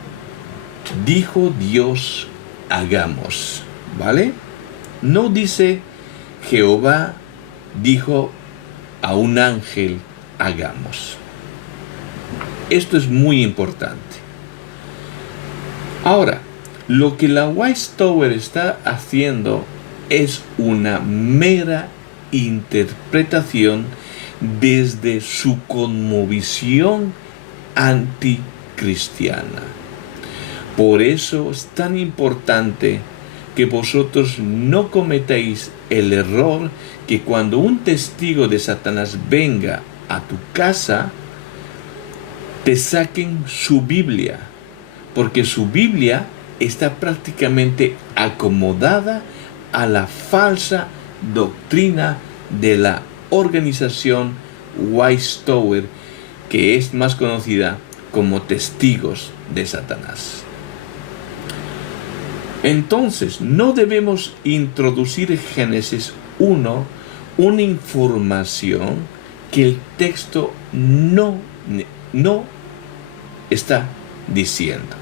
dijo Dios, hagamos. ¿Vale? No dice Jehová dijo a un ángel, hagamos. Esto es muy importante. Ahora, lo que la Westower está haciendo es una mera interpretación desde su cosmovisión anticristiana. Por eso es tan importante que vosotros no cometáis el error que cuando un testigo de Satanás venga a tu casa, te saquen su Biblia, porque su Biblia está prácticamente acomodada a la falsa doctrina de la organización Westower, que es más conocida como testigos de Satanás. Entonces, no debemos introducir en Génesis 1 una información que el texto no está diciendo.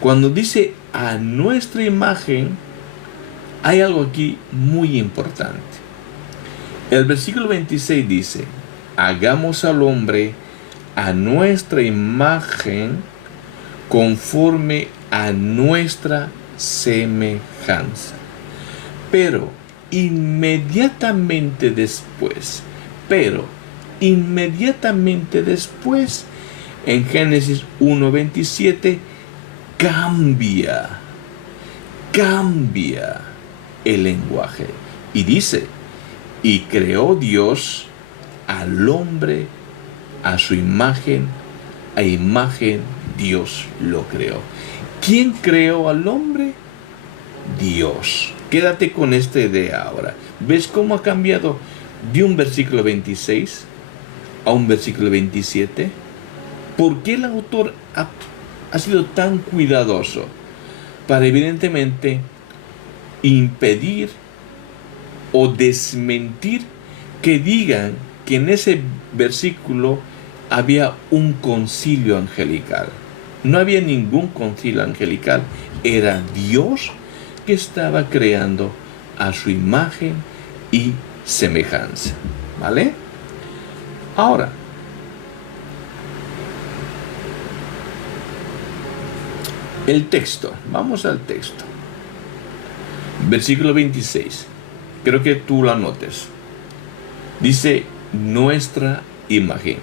Cuando dice a nuestra imagen, hay algo aquí muy importante. El versículo 26 dice: hagamos al hombre a nuestra imagen, conforme a nuestra semejanza. Pero inmediatamente después, en Génesis 1:27, cambia el lenguaje y dice: y creó Dios al hombre a su imagen, a imagen Dios lo creó. ¿Quién creó al hombre? Dios. Quédate con esta idea ahora. ¿Ves cómo ha cambiado de un versículo 26 a un versículo 27? ¿Por qué el autor ha sido tan cuidadoso para evidentemente impedir o desmentir que digan que en ese versículo había un concilio angelical? No había ningún concilio angelical. Era Dios que estaba creando a su imagen y semejanza. ¿Vale? Ahora, el texto. Vamos al texto. Versículo 26. Creo que tú lo anotes. Dice, nuestra imagen.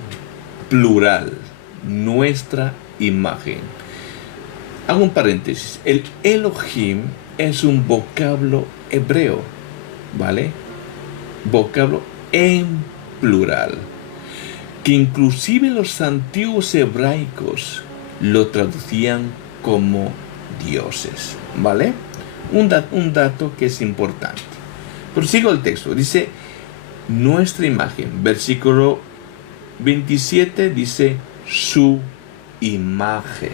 Plural. Nuestra imagen. Hago un paréntesis. El Elohim es un vocablo hebreo. ¿Vale? Vocablo en plural. Que inclusive los antiguos hebraicos lo traducían como dioses. ¿Vale? Un dato que es importante. Pero sigo el texto. Dice, nuestra imagen. Versículo 27 dice, su imagen.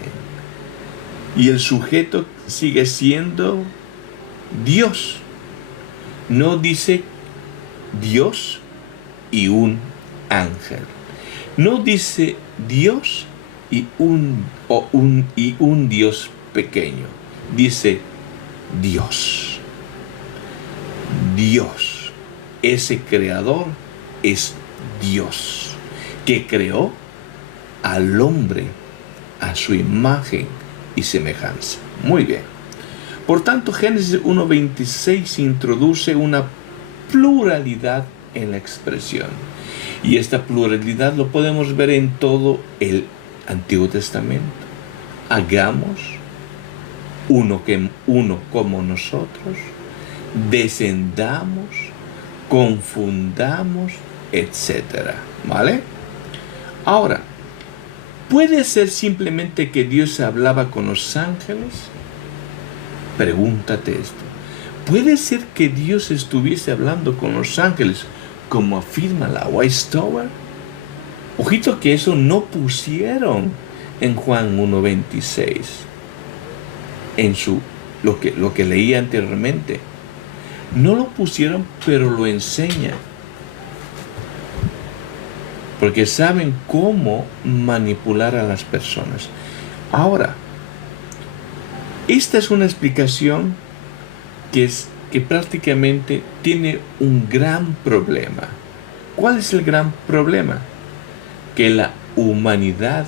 Y el sujeto sigue siendo Dios. No dice Dios y un ángel. No dice Dios y un Dios pequeño. Dice Dios. Dios. Ese creador es Dios, que creó al hombre a su imagen y semejanza. Muy bien. Por tanto, Génesis 1:26 introduce una pluralidad en la expresión. Y esta pluralidad lo podemos ver en todo el Antiguo Testamento. Hagamos uno como nosotros, descendamos, confundamos, etc. ¿Vale? Ahora, ¿puede ser simplemente que Dios hablaba con los ángeles? Pregúntate esto. ¿Puede ser que Dios estuviese hablando con los ángeles, como afirma la Westover? Ojito que eso no pusieron en Juan 1:26, en lo que leí anteriormente. No lo pusieron, pero lo enseñan. Porque saben cómo manipular a las personas. Ahora, esta es una explicación que prácticamente tiene un gran problema. ¿Cuál es el gran problema? Que la humanidad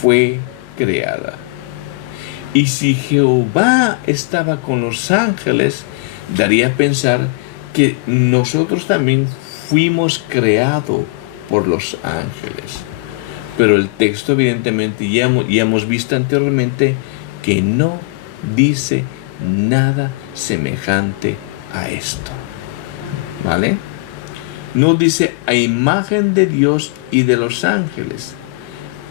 fue creada. Y si Jehová estaba con los ángeles, daría a pensar que nosotros también fuimos creados por los ángeles. Pero el texto evidentemente ya hemos visto anteriormente que no dice nada semejante a esto. ¿Vale? No dice a imagen de Dios y de los ángeles.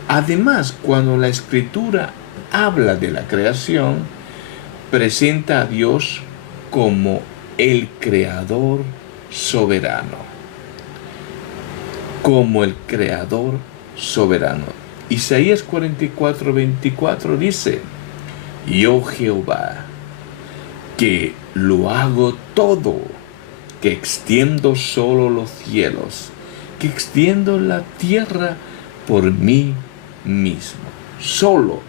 Además, cuando la Escritura habla de la creación, presenta a Dios como el creador soberano. Como el creador soberano. Isaías 44:24 dice, yo Jehová, que lo hago todo, que extiendo solo los cielos, que extiendo la tierra por mí mismo, solo.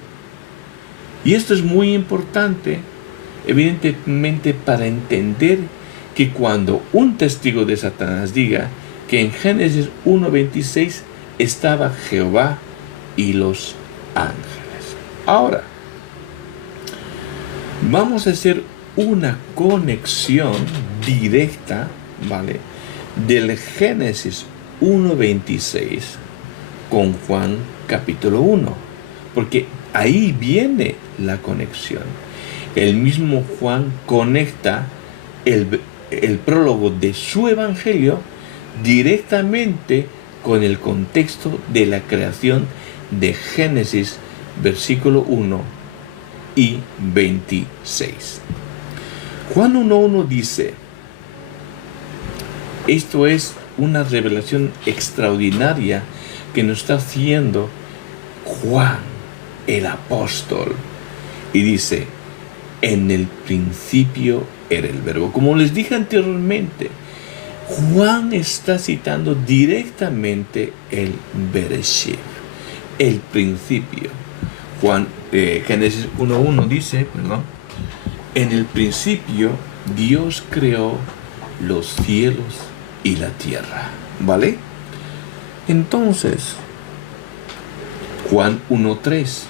Y esto es muy importante, evidentemente, para entender que cuando un testigo de Satanás diga que en Génesis 1:26 estaba Jehová y los ángeles. Ahora, vamos a hacer una conexión directa, ¿vale?, del Génesis 1:26 con Juan capítulo 1, porque ahí viene la conexión. El mismo Juan conecta el prólogo de su evangelio directamente con el contexto de la creación de Génesis versículo 1 y 26. Juan 1:1 dice, esto es una revelación extraordinaria que nos está haciendo Juan, el apóstol, y dice, en el principio era el verbo. Como les dije anteriormente, Juan está citando directamente el Bereshit, el principio. Génesis 1:1 dice, En el principio, Dios creó los cielos y la tierra. ¿Vale? Entonces, Juan 1:3.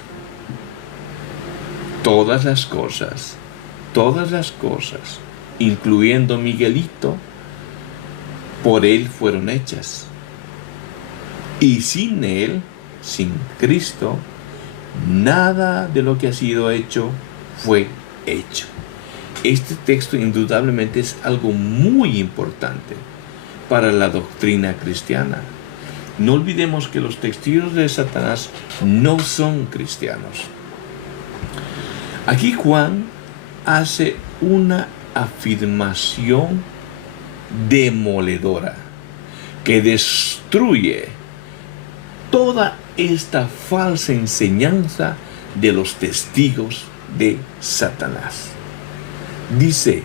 Todas las cosas, incluyendo Miguelito, por Él fueron hechas. Y sin Él, sin Cristo, nada de lo que ha sido hecho fue hecho. Este texto indudablemente es algo muy importante para la doctrina cristiana. No olvidemos que los testigos de Satanás no son cristianos. Aquí Juan hace una afirmación demoledora que destruye toda esta falsa enseñanza de los testigos de Satanás. Dice,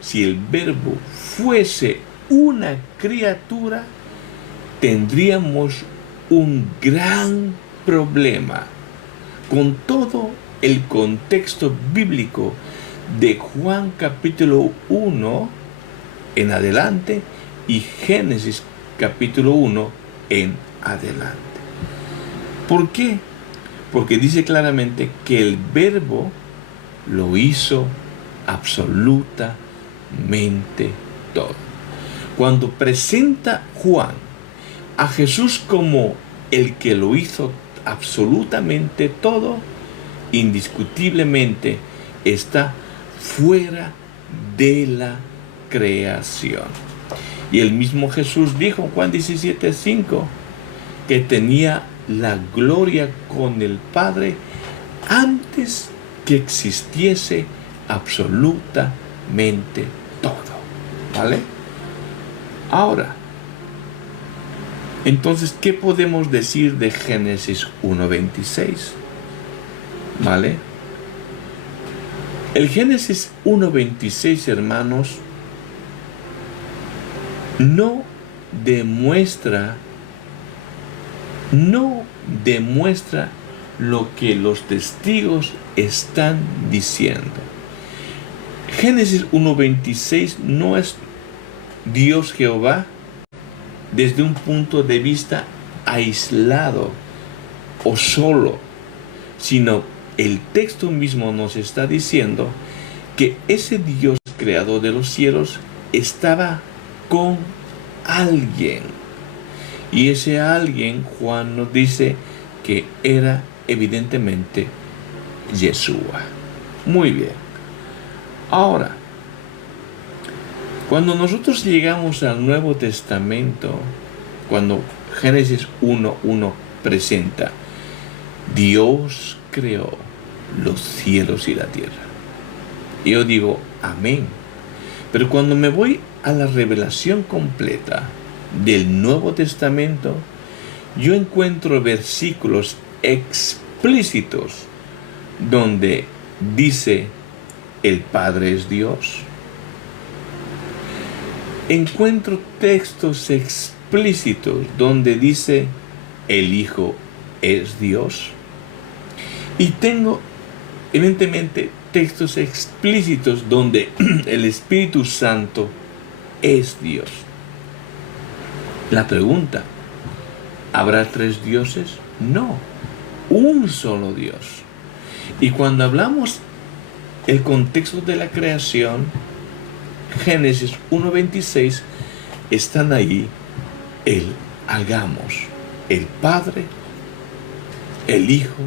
si el verbo fuese una criatura, tendríamos un gran problema con todo el contexto bíblico de Juan capítulo 1 en adelante y Génesis capítulo 1 en adelante. ¿Por qué? Porque dice claramente que el verbo lo hizo absolutamente todo. Cuando presenta Juan a Jesús como el que lo hizo absolutamente todo, indiscutiblemente está fuera de la creación. Y el mismo Jesús dijo en Juan 17:5 que tenía la gloria con el Padre antes que existiese absolutamente todo. ¿Vale? Ahora, entonces, ¿qué podemos decir de Génesis 1:26? ¿Vale? El Génesis 1:26, hermanos, no demuestra lo que los testigos están diciendo. Génesis 1:26 no es Dios Jehová desde un punto de vista aislado o solo, sino el texto mismo nos está diciendo que ese Dios creador de los cielos estaba con alguien. Y ese alguien, Juan nos dice que era evidentemente Yeshua. Muy bien. Ahora, cuando nosotros llegamos al Nuevo Testamento, cuando Génesis 1:1 presenta, Dios creó los cielos y la tierra. Y yo digo, amén. Pero cuando me voy a la revelación completa del Nuevo Testamento, yo encuentro versículos explícitos donde dice, el Padre es Dios. Encuentro textos explícitos donde dice, el Hijo es Dios. Y tengo, evidentemente, textos explícitos donde el Espíritu Santo es Dios. La pregunta, ¿habrá tres dioses? No, un solo Dios. Y cuando hablamos el contexto de la creación, Génesis 1:26, están ahí el Padre, el Hijo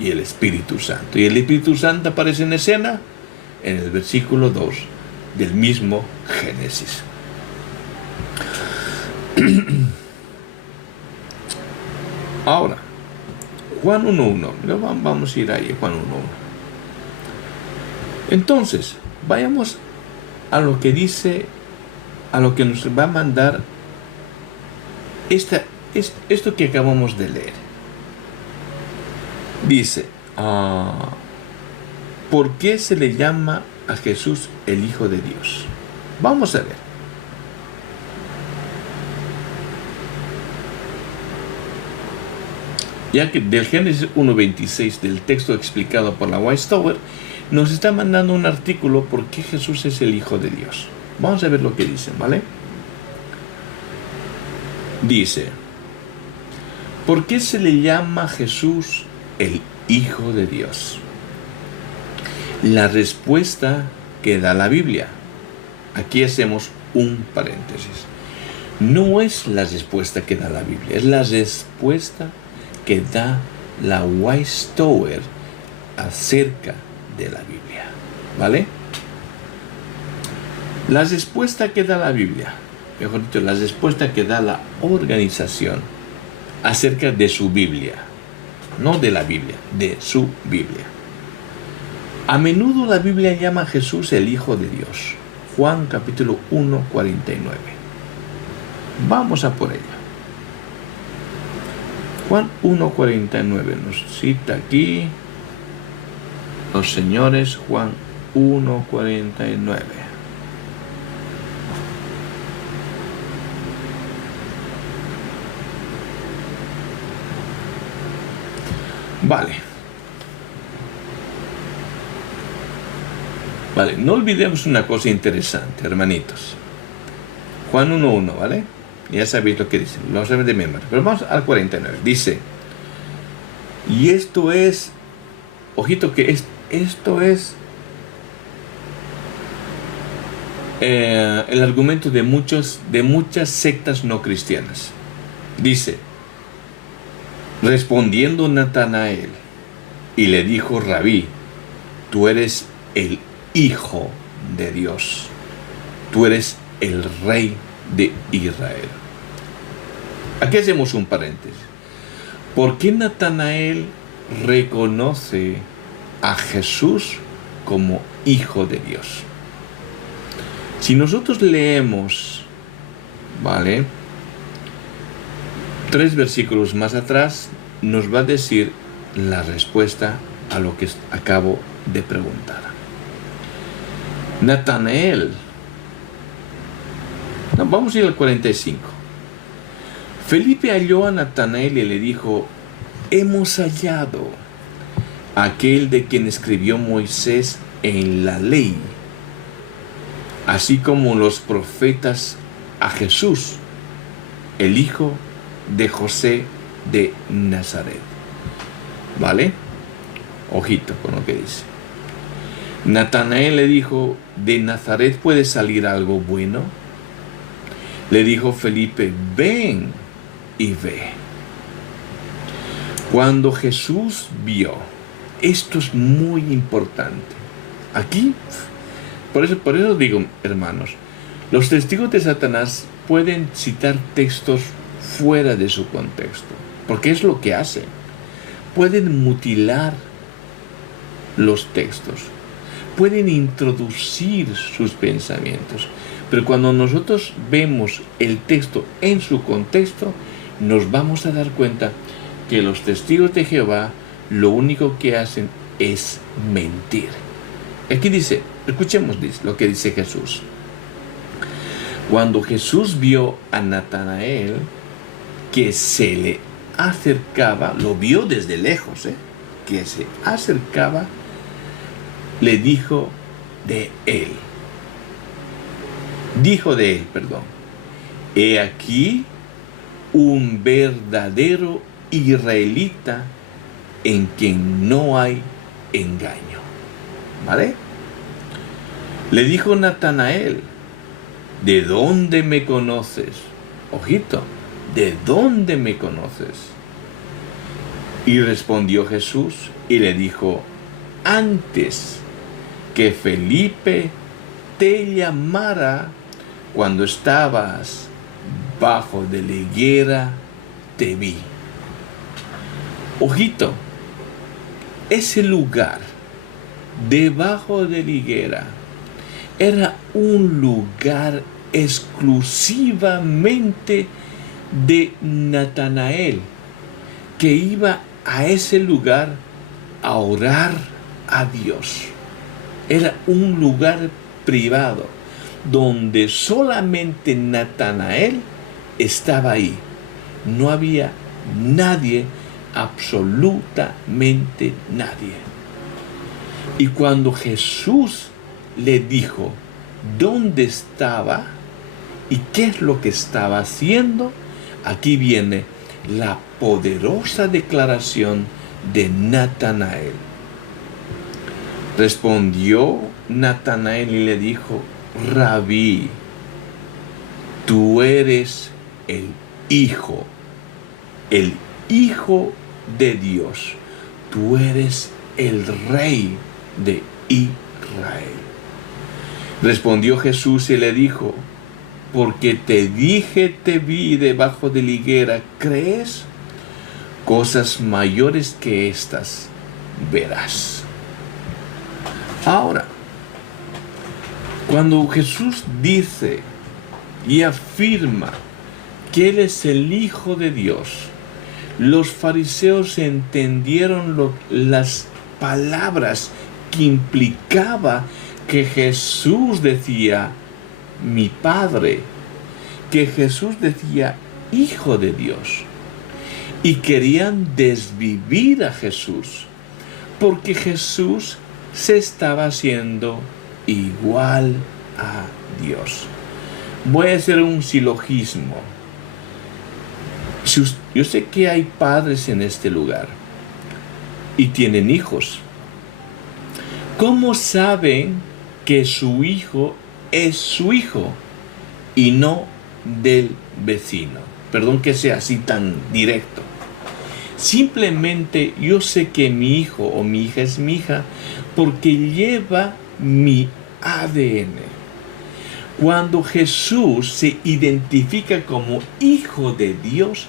y el Espíritu Santo. Y el Espíritu Santo aparece en escena en el versículo 2 del mismo Génesis. Ahora, Juan 1:1. Vamos a ir ahí, Juan 1:1. Entonces, vayamos a lo que dice, a lo que nos va a mandar esto que acabamos de leer. Dice, ¿por qué se le llama a Jesús el Hijo de Dios? Vamos a ver. Ya que del Génesis 1:26, del texto explicado por la Westover, nos está mandando un artículo por qué Jesús es el Hijo de Dios. Vamos a ver lo que dicen, ¿vale? Dice, ¿por qué se le llama a Jesús el Hijo de Dios? La respuesta que da la Biblia. Aquí hacemos un paréntesis. No es la respuesta que da la Biblia, es la respuesta que da la Weiss Tower acerca de la Biblia, ¿vale? La respuesta que da la Biblia, mejor dicho, la respuesta que da la organización acerca de su Biblia, no de la Biblia, de su Biblia. A menudo la Biblia llama a Jesús el Hijo de Dios. Juan capítulo 1, 49. Vamos a por ella. Juan 1, 49 nos cita aquí los señores. Juan 1, 49. Vale, no olvidemos una cosa interesante, hermanitos. Juan 1.1, ¿vale? Ya sabéis lo que dice, lo sabéis de memoria. Pero vamos al 49. Dice, y esto es, ojito que esto es el argumento de muchas sectas no cristianas. Dice, respondiendo Natanael, y le dijo, Rabí, tú eres el Hijo de Dios, tú eres el Rey de Israel. Aquí hacemos un paréntesis. ¿Por qué Natanael reconoce a Jesús como Hijo de Dios? Si nosotros leemos, ¿vale?, 3 versículos más atrás, nos va a decir la respuesta a lo que acabo de preguntar. Natanael, vamos a ir al 45. Felipe halló a Natanael y le dijo, hemos hallado a aquel de quien escribió Moisés en la ley, así como los profetas, a Jesús, el hijo de José de Nazaret. ¿Vale? Ojito con lo que dice. Natanael le dijo, ¿de Nazaret puede salir algo bueno? Le dijo Felipe, ven y ve. Cuando Jesús vio, esto es muy importante. Aquí, por eso digo, hermanos, los testigos de Satanás pueden citar textos fuera de su contexto, porque es lo que hacen. Pueden mutilar los textos, pueden introducir sus pensamientos, pero cuando nosotros vemos el texto en su contexto, nos vamos a dar cuenta que los testigos de Jehová lo único que hacen es mentir. Aquí dice, escuchemos lo que dice Jesús. Cuando Jesús vio a Natanael que se le acercaba, lo vio desde lejos, que se acercaba, le dijo de él, he aquí un verdadero israelita en quien no hay engaño. ¿Vale? Le dijo Natanael, ¿de dónde me conoces? Ojito, ¿de dónde me conoces? Y respondió Jesús y le dijo, antes que Felipe te llamara, cuando estabas bajo de la higuera, te vi. Ojito, ese lugar debajo de la higuera era un lugar exclusivamente de Natanael, que iba a ese lugar a orar a Dios. Era un lugar privado donde solamente Natanael estaba ahí. No había nadie, absolutamente nadie. Y cuando Jesús le dijo dónde estaba y qué es lo que estaba haciendo, aquí viene la poderosa declaración de Natanael. Respondió Natanael y le dijo: Rabí, tú eres el Hijo de Dios. Tú eres el Rey de Israel. Respondió Jesús y le dijo: porque te dije, te vi debajo de la higuera, ¿crees? Cosas mayores que estas verás. Ahora, cuando Jesús dice y afirma que Él es el Hijo de Dios, los fariseos entendieron las palabras que implicaba que Jesús decía mi Padre, que Jesús decía Hijo de Dios, y querían desvivir a Jesús porque Jesús se estaba haciendo igual a Dios. Voy a hacer un silogismo. Yo sé que hay padres en este lugar y tienen hijos. ¿Cómo saben que su hijo es su hijo y no del vecino? Perdón que sea así tan directo. Simplemente yo sé que mi hijo o mi hija es mi hija porque lleva mi ADN. Cuando Jesús se identifica como Hijo de Dios,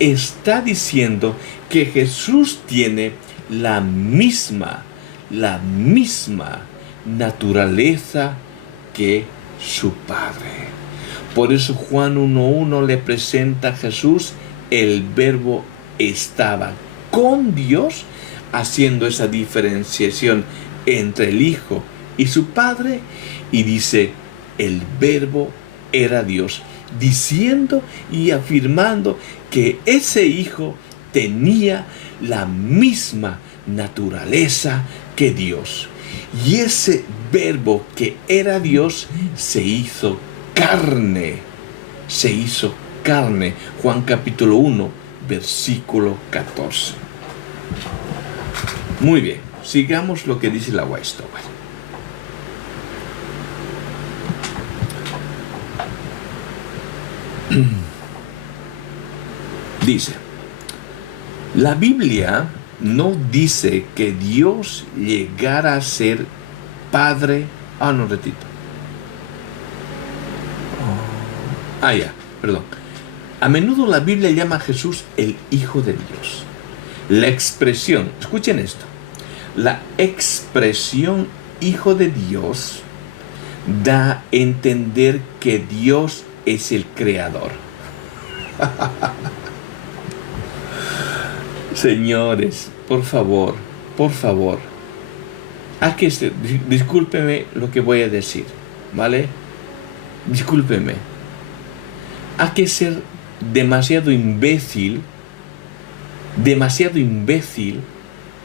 está diciendo que Jesús tiene la misma naturaleza que su Padre. Por eso Juan 1:1 le presenta a Jesús: el Verbo estaba con Dios, haciendo esa diferenciación entre el Hijo y su Padre, y dice: el Verbo era Dios, diciendo y afirmando que ese Hijo tenía la misma naturaleza que Dios. Y ese Verbo que era Dios se hizo carne. Juan capítulo 1, versículo 14. Muy bien, sigamos lo que dice la Westover. Dice: la Biblia no dice que Dios llegara a ser Padre. Perdón. A menudo la Biblia llama a Jesús el Hijo de Dios. La expresión, escuchen esto, la expresión Hijo de Dios da a entender que Dios es el Creador. Señores, por favor, discúlpeme lo que voy a decir, ¿vale? Discúlpeme. Hay que ser demasiado imbécil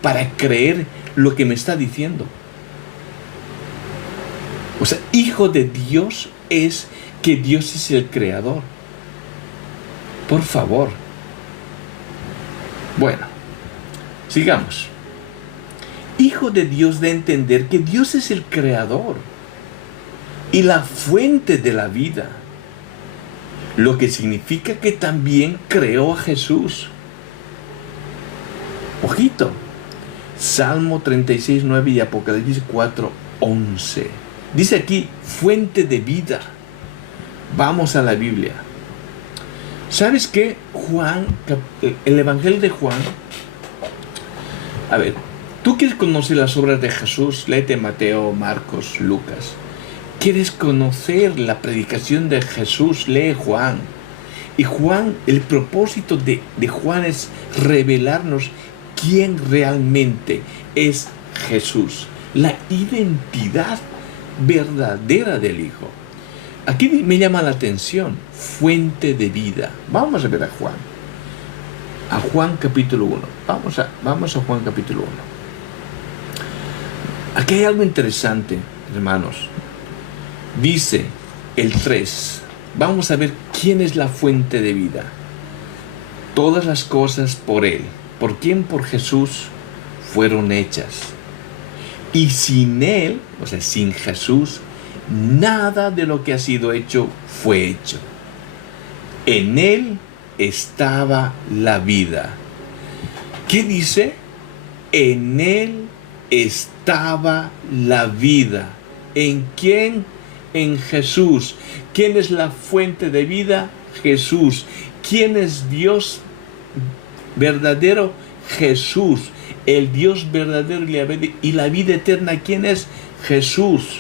para creer lo que me está diciendo. O sea, Hijo de Dios es que Dios es el Creador. Por favor. Bueno, sigamos. Hijo de Dios da a entender que Dios es el Creador y la fuente de la vida, lo que significa que también creó a Jesús. Ojito, Salmo 36:9 y Apocalipsis 4:11. Dice aquí, fuente de vida. Vamos a la Biblia. ¿Sabes qué? El Evangelio de Juan. A ver, ¿tú quieres conocer las obras de Jesús? Léete Mateo, Marcos, Lucas. ¿Quieres conocer la predicación de Jesús? Lee Juan. Y Juan, el propósito de Juan es revelarnos quién realmente es Jesús. La identidad verdadera del Hijo. Aquí me llama la atención, fuente de vida. Vamos a ver a Juan. A Juan capítulo 1. Vamos a Juan capítulo 1. Aquí hay algo interesante, hermanos. Dice el 3. Vamos a ver quién es la fuente de vida. Todas las cosas por Él. ¿Por quién? Por Jesús fueron hechas. Y sin Él, o sea, sin Jesús, nada de lo que ha sido hecho fue hecho. En Él estaba la vida. ¿Qué dice? En Él estaba la vida. ¿En quién? En Jesús. ¿Quién es la fuente de vida? Jesús. ¿Quién es Dios verdadero? Jesús. El Dios verdadero y la vida eterna, ¿quién es? Jesús.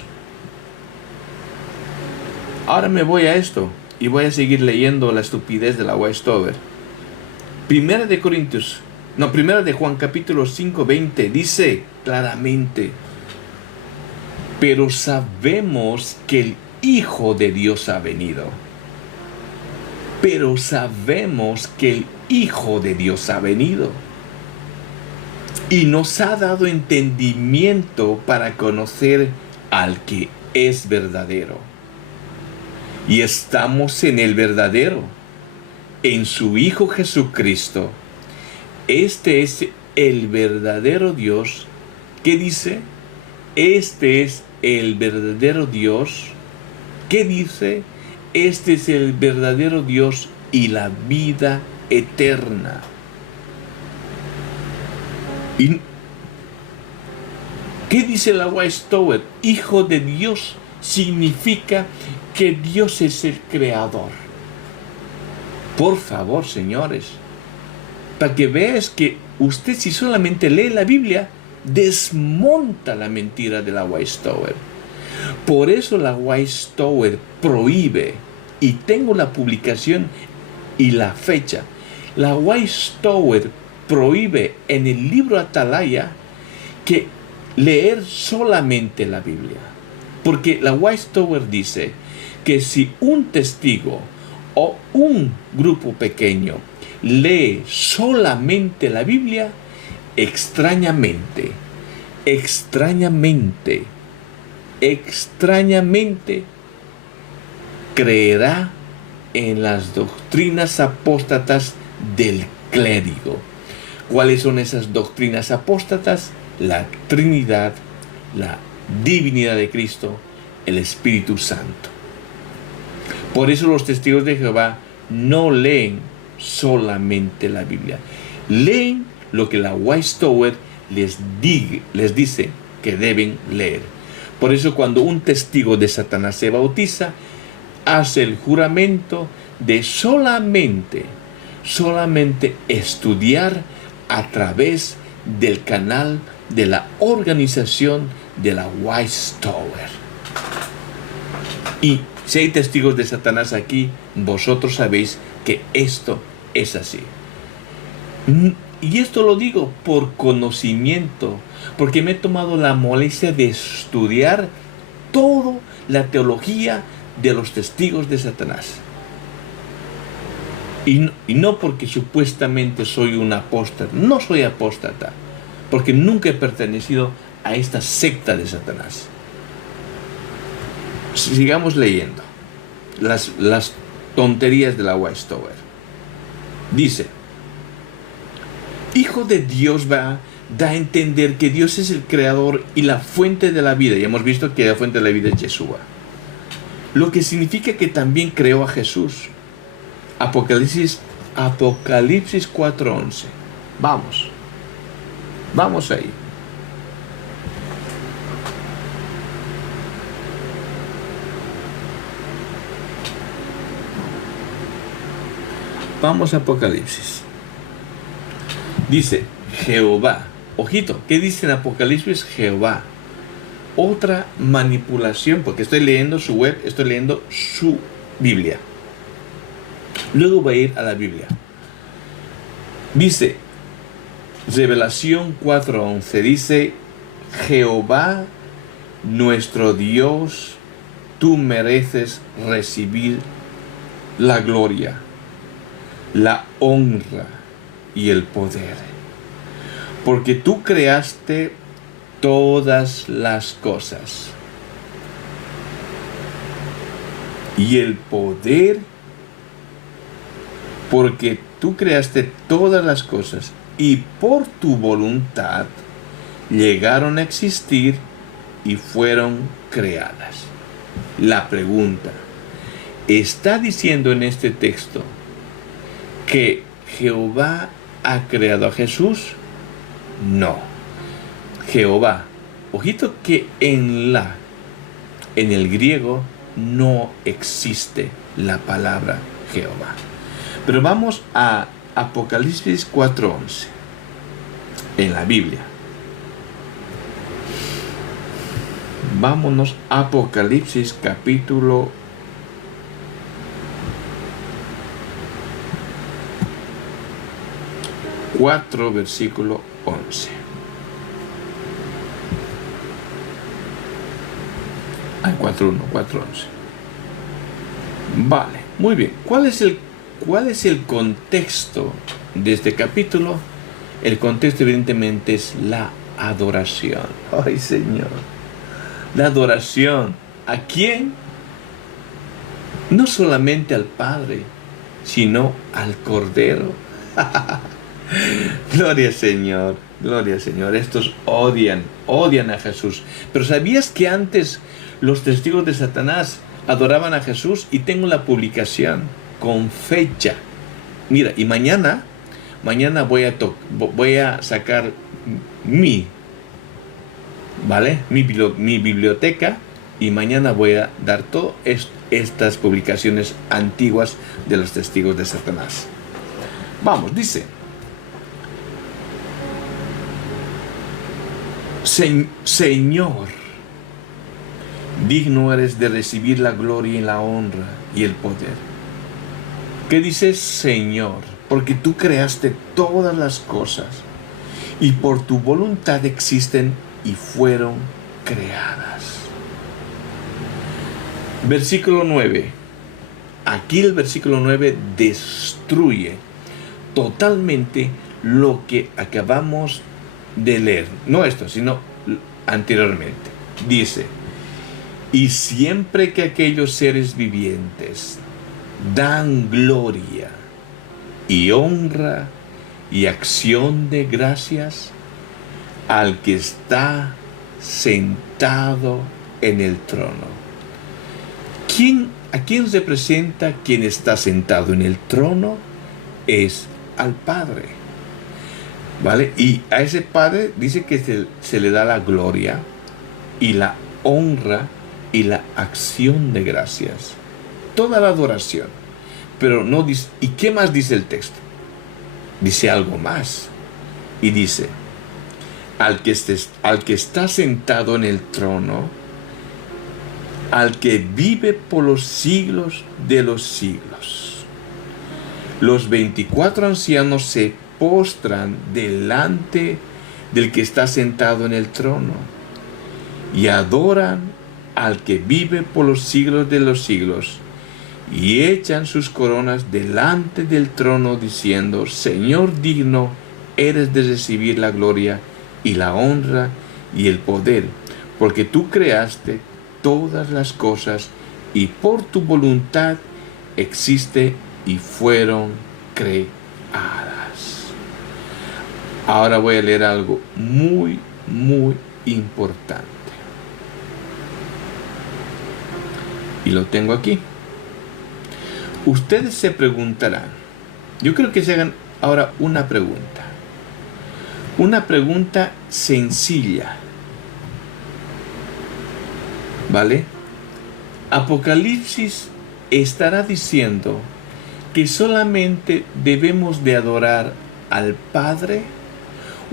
Ahora me voy a esto y voy a seguir leyendo la estupidez de la Westover. Primera de Juan capítulo 5, 20 dice claramente: pero sabemos que el Hijo de Dios ha venido. Pero sabemos que el Hijo de Dios ha venido. Y nos ha dado entendimiento para conocer al que es verdadero. Y estamos en el verdadero, en su Hijo Jesucristo. Este es el verdadero Dios. ¿Qué dice? Este es el verdadero Dios. ¿Qué dice? Este es el verdadero Dios y la vida eterna. ¿Y qué dice la Westover? Hijo de Dios significa que Dios es el creador. Por favor, señores, para que veas que usted, si solamente lee la Biblia, desmonta la mentira de la Westover. Por eso la Westover prohíbe, y tengo la publicación y la fecha, la Westover prohíbe en el libro Atalaya que leer solamente la Biblia. Porque la Westover dice que si un testigo o un grupo pequeño lee solamente la Biblia, extrañamente, creerá en las doctrinas apóstatas del clérigo. ¿Cuáles son esas doctrinas apóstatas? La Trinidad, la divinidad de Cristo, el Espíritu Santo. Por eso los testigos de Jehová no leen solamente la Biblia. Leen lo que la Westover les dice que deben leer. Por eso cuando un testigo de Satanás se bautiza, hace el juramento de solamente estudiar a través del canal de la organización de la Westover. Y si hay testigos de Satanás aquí, vosotros sabéis que esto es así. Y esto lo digo por conocimiento, porque me he tomado la molestia de estudiar toda la teología de los testigos de Satanás. Y no porque supuestamente soy un apóstata. No soy apóstata, porque nunca he pertenecido a esta secta de Satanás. Sigamos leyendo las tonterías de la Westover. Dice: Hijo de Dios da a entender que Dios es el creador y la fuente de la vida. Y hemos visto que la fuente de la vida es Yeshua. Lo que significa que también creó a Jesús. Apocalipsis 4:11. Vamos ahí. Vamos a Apocalipsis. Dice Jehová. Ojito, ¿qué dice en Apocalipsis? Jehová. Otra manipulación, porque estoy leyendo su web, estoy leyendo su Biblia. Luego voy a ir a la Biblia. Dice, Revelación 4:11, dice: Jehová, nuestro Dios, tú mereces recibir la gloria, la honra y el poder, porque tú creaste todas las cosas. Y el poder, porque tú creaste todas las cosas y por tu voluntad llegaron a existir y fueron creadas. La pregunta, ¿está diciendo en este texto que Jehová ha creado a Jesús? No. Jehová, ojito que en el griego no existe la palabra Jehová. Pero vamos a Apocalipsis 4:11 en la Biblia. Vámonos a Apocalipsis capítulo 4, versículo 11. Ay, 4:1, 4:11. Vale, muy bien. ¿Cuál es el contexto de este capítulo? El contexto evidentemente es la adoración. Ay, Señor. La adoración. ¿A quién? No solamente al Padre, sino al Cordero. Gloria al Señor, gloria al Señor. Estos odian a Jesús. Pero ¿sabías que antes los testigos de Satanás adoraban a Jesús? Y tengo la publicación con fecha. Mira, y mañana voy a sacar mi biblioteca, y mañana voy a dar todas estas publicaciones antiguas de los testigos de Satanás. Vamos, dice: Señor, digno eres de recibir la gloria y la honra y el poder. ¿Qué dice Señor? Porque tú creaste todas las cosas y por tu voluntad existen y fueron creadas. Versículo 9. Aquí el versículo 9 destruye totalmente lo que acabamos de leer. No esto, sino anteriormente. Dice: y siempre que aquellos seres vivientes dan gloria y honra y acción de gracias al que está sentado en el trono. ¿A quién representa quien está sentado en el trono? Es al Padre, ¿vale? Y a ese Padre dice que se le da la gloria y la honra y la acción de gracias, toda la adoración. Pero no dice, ¿y qué más dice el texto? Dice algo más, y dice: al que está sentado en el trono, al que vive por los siglos de los siglos. Los 24 ancianos se postran delante del que está sentado en el trono y adoran al que vive por los siglos de los siglos, y echan sus coronas delante del trono diciendo: Señor, digno eres de recibir la gloria y la honra y el poder, porque tú creaste todas las cosas y por tu voluntad existe y fueron creadas. Ahora voy a leer algo muy, muy importante. Y lo tengo aquí. Ustedes se preguntarán, yo creo que se hagan ahora una pregunta. Una pregunta sencilla. ¿Vale? Apocalipsis estará diciendo que solamente debemos de adorar al Padre,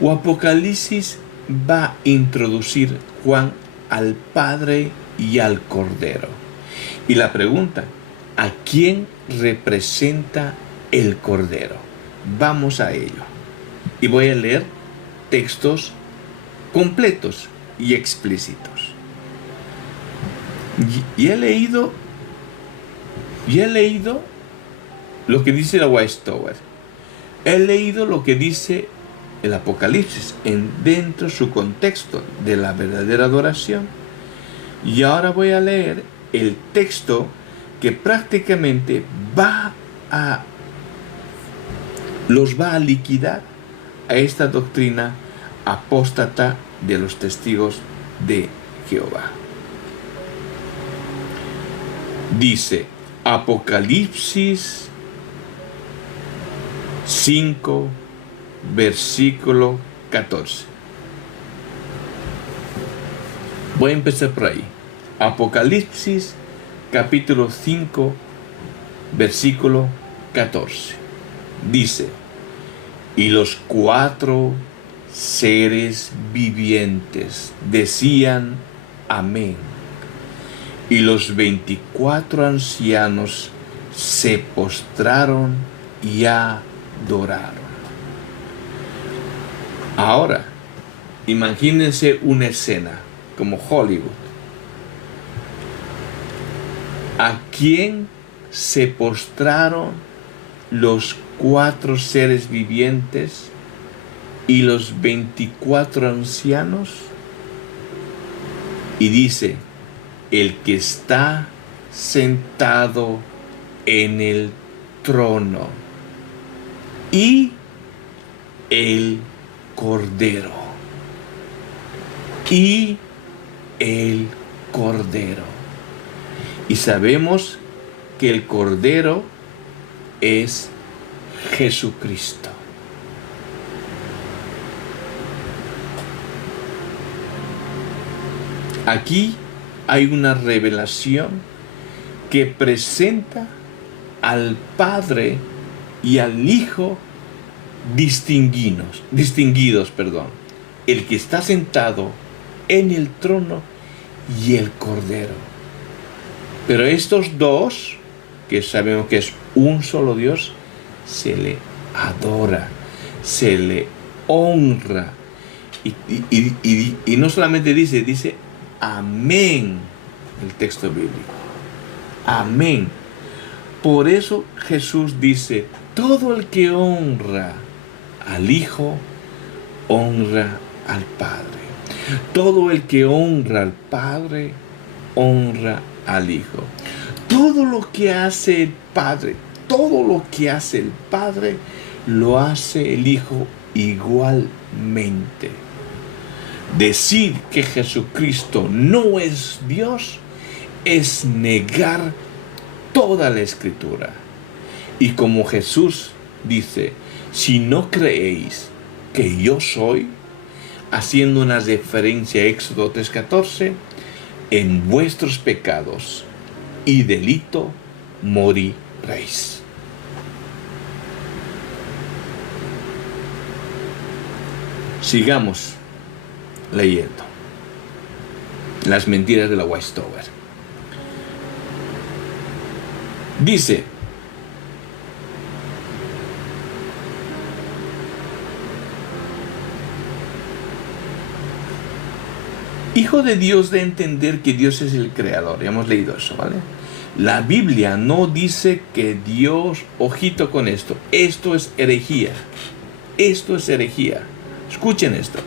o Apocalipsis va a introducir Juan al Padre y al Cordero. Y la pregunta: ¿a quién representa el Cordero? Vamos a ello. Y voy a leer textos completos y explícitos. Y he leído lo que dice la Westover. He leído lo que dice el Apocalipsis dentro de su contexto de la verdadera adoración. Y ahora voy a leer el texto que prácticamente los va a liquidar a esta doctrina apóstata de los testigos de Jehová. Dice Apocalipsis 5, versículo 14. Voy a empezar por ahí. Apocalipsis capítulo 5, versículo 14. Dice: y los 4 seres vivientes decían amén. Y los 24 ancianos se postraron y adoraron. Ahora, imagínense una escena como Hollywood. ¿A quién se postraron los 4 seres vivientes y los 24 ancianos? Y dice: el que está sentado en el trono y el Cordero. Y el Cordero. Y sabemos que el Cordero es Jesucristo. Aquí hay una revelación que presenta al Padre y al Hijo distinguidos, el que está sentado en el trono y el Cordero. Pero estos dos, que sabemos que es un solo Dios, se le adora, se le honra. Y no solamente dice amén, el texto bíblico. Amén. Por eso Jesús dice: todo el que honra al Hijo, honra al Padre. Todo el que honra al Padre, honra al Hijo. Todo lo que hace el Padre, lo hace el Hijo igualmente. Decir que Jesucristo no es Dios es negar toda la Escritura. Y como Jesús dice: si no creéis que yo soy, haciendo una referencia a Éxodo 3:14, en vuestros pecados y delito moriréis. Sigamos leyendo las mentiras de la Westover. Dice: Hijo de Dios da a entender que Dios es el creador. Ya hemos leído eso, ¿vale? La Biblia no dice que Dios, ojito con esto, esto es herejía. Esto es herejía. Escuchen esto.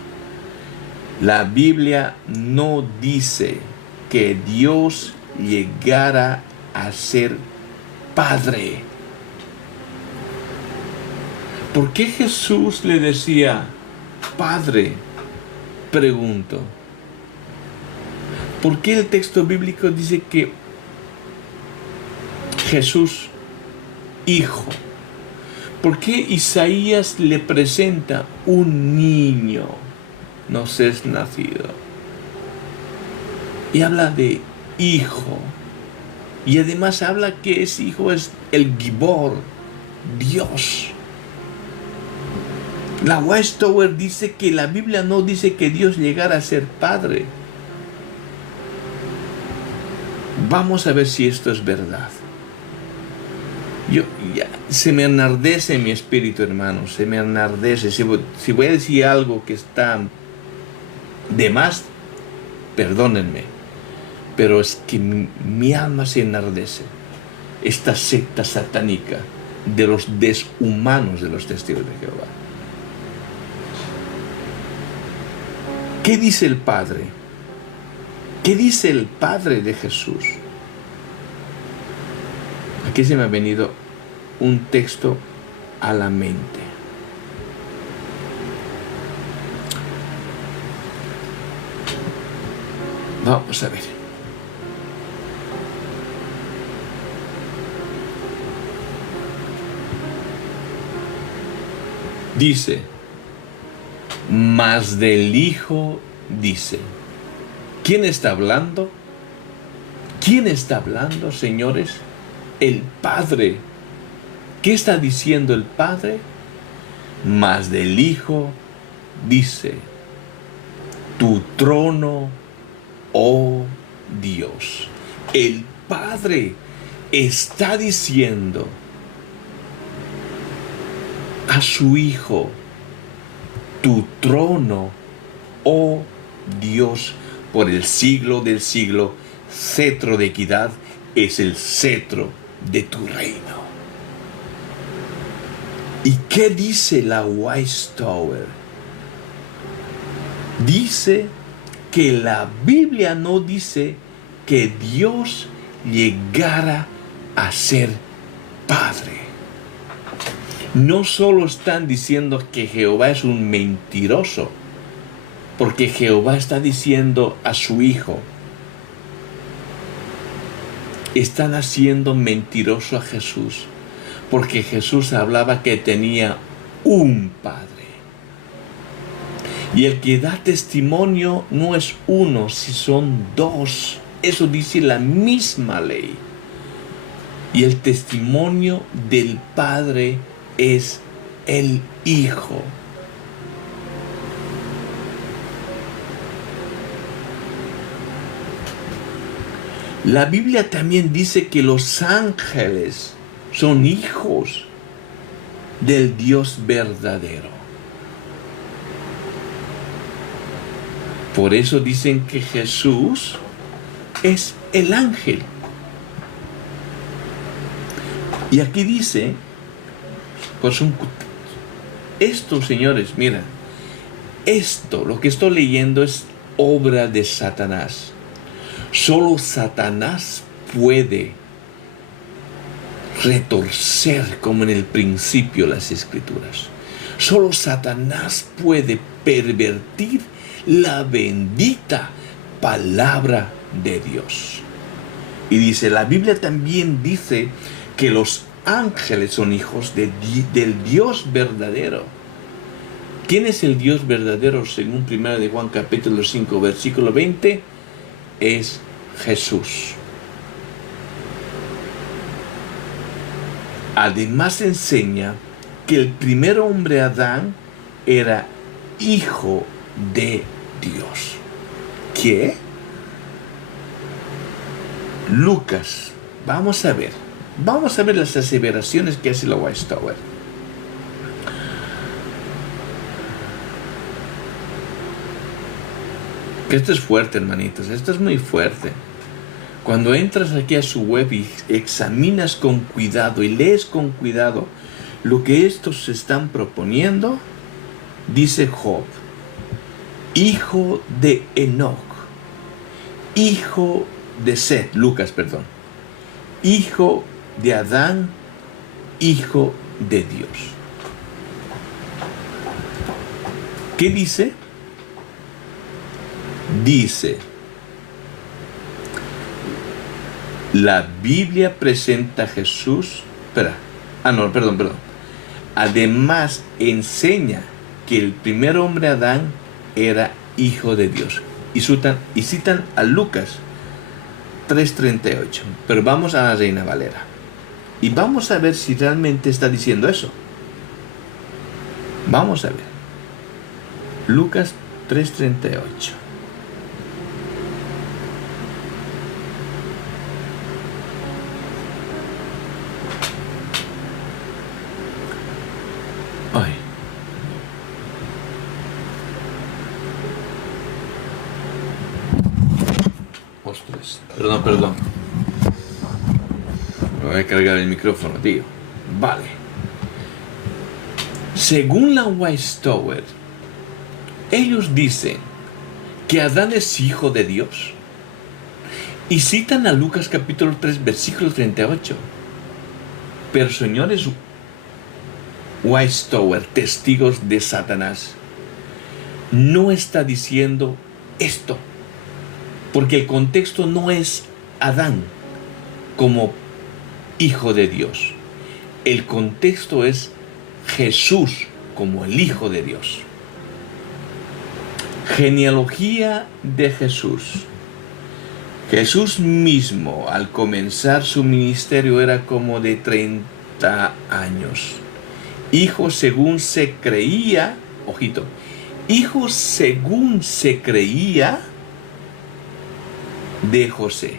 La Biblia no dice que Dios llegara a ser Padre. ¿Por qué Jesús le decía Padre? Pregunto. ¿Por qué el texto bíblico dice que Jesús, Hijo? ¿Por qué Isaías le presenta un niño nos es nacido? Y habla de Hijo. Y además habla que ese Hijo es el Gibor, Dios. La Westover dice que la Biblia no dice que Dios llegara a ser Padre. Vamos a ver si esto es verdad. Se me enardece mi espíritu, hermano. Se me enardece. Si voy a decir algo que está de más, perdónenme. Pero es que mi alma se enardece. Esta secta satánica de los deshumanos de los testigos de Jehová. ¿Qué dice el Padre? ¿Qué dice el Padre de Jesús? Aquí se me ha venido un texto a la mente. Vamos a ver. Dice, mas del Hijo dice. ¿Quién está hablando? ¿Quién está hablando, señores? El Padre. ¿Qué está diciendo el Padre? Mas del Hijo dice, tu trono, oh Dios. El Padre está diciendo a su Hijo, tu trono, oh Dios, por el siglo del siglo, cetro de equidad es el cetro de tu reino. ¿Y qué dice la Weiss Tower? Dice que la Biblia no dice que Dios llegara a ser Padre. No solo están diciendo que Jehová es un mentiroso, porque Jehová está diciendo a su Hijo, están haciendo mentiroso a Jesús, porque Jesús hablaba que tenía un Padre. Y el que da testimonio no es uno, si son dos. Eso dice la misma ley. Y el testimonio del Padre es el Hijo. La Biblia también dice que los ángeles son hijos del Dios verdadero. Por eso dicen que Jesús es el ángel. Y aquí dice, pues esto, señores, mira, esto, lo que estoy leyendo es obra de Satanás. Solo Satanás puede retorcer como en el principio las Escrituras. Solo Satanás puede pervertir la bendita palabra de Dios. Y dice, la Biblia también dice que los ángeles son hijos del Dios verdadero. ¿Quién es el Dios verdadero? Según 1 de Juan capítulo 5 versículo 20, es Jesús. Además enseña que el primer hombre Adán era hijo de Dios. ¿Qué? Lucas, vamos a ver las aseveraciones que hace la Weiss Tower. Que esto es fuerte, hermanitos, esto es muy fuerte. Cuando entras aquí a su web y examinas con cuidado y lees con cuidado lo que estos están proponiendo, dice Job, hijo de Enoc, hijo de Set, Lucas, perdón, hijo de Adán, hijo de Dios. ¿Qué dice? Dice, la Biblia presenta a Jesús, perdón. Además enseña que el primer hombre Adán era hijo de Dios. Y citan a Lucas 3:38. Pero vamos a la Reina Valera. Y vamos a ver si realmente está diciendo eso. Vamos a ver. Lucas 3:38. Ay. Ostras. Perdón. Me voy a cargar el micrófono, tío. Vale. Según la Weiss Tower, ellos dicen que Adán es hijo de Dios. Y citan a Lucas capítulo 3, versículo 38. Pero señores Weishaupt, testigos de Satanás, no está diciendo esto, porque el contexto no es Adán como hijo de Dios. El contexto es Jesús como el Hijo de Dios. Genealogía de Jesús. Jesús mismo, al comenzar su ministerio, era como de 30 años. Hijo según se creía, ojito, hijo según se creía de José,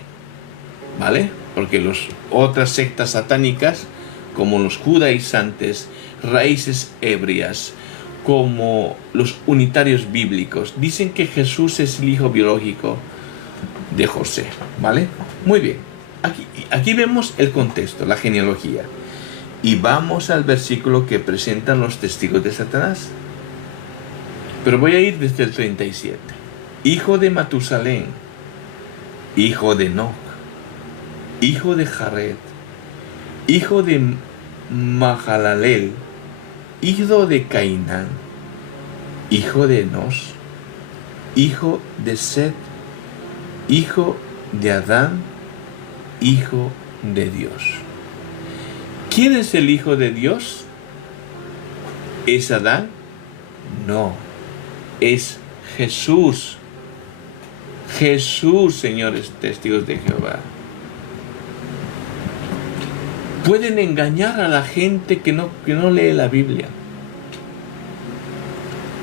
¿vale? Porque las otras sectas satánicas, como los judaizantes, raíces hebreas, como los unitarios bíblicos, dicen que Jesús es el hijo biológico de José, ¿vale? Muy bien, aquí vemos el contexto, la genealogía. Y vamos al versículo que presentan los testigos de Satanás. Pero voy a ir desde el 37. Hijo de Matusalén, hijo de Enoc, hijo de Jared, hijo de Mahalalel, hijo de Cainán, hijo de Enos, hijo de Set, hijo de Adán, hijo de Dios. ¿Quién es el hijo de Dios? ¿Es Adán? No, es Jesús. Jesús, señores testigos de Jehová. Pueden engañar a la gente que no lee la Biblia.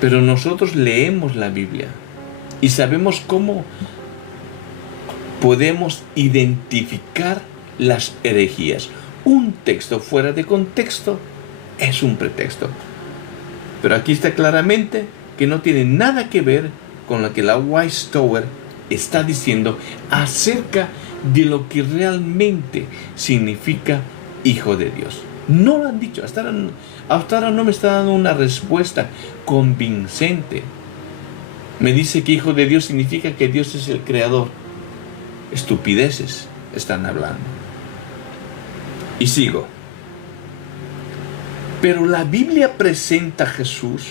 Pero nosotros leemos la Biblia y sabemos cómo podemos identificar las herejías. Un texto fuera de contexto es un pretexto. Pero aquí está claramente que no tiene nada que ver con lo que la Weishaupt está diciendo acerca de lo que realmente significa hijo de Dios. No lo han dicho. Hasta ahora no me está dando una respuesta convincente. Me dice que hijo de Dios significa que Dios es el creador. Estupideces están hablando. Y sigo. Pero la Biblia presenta a Jesús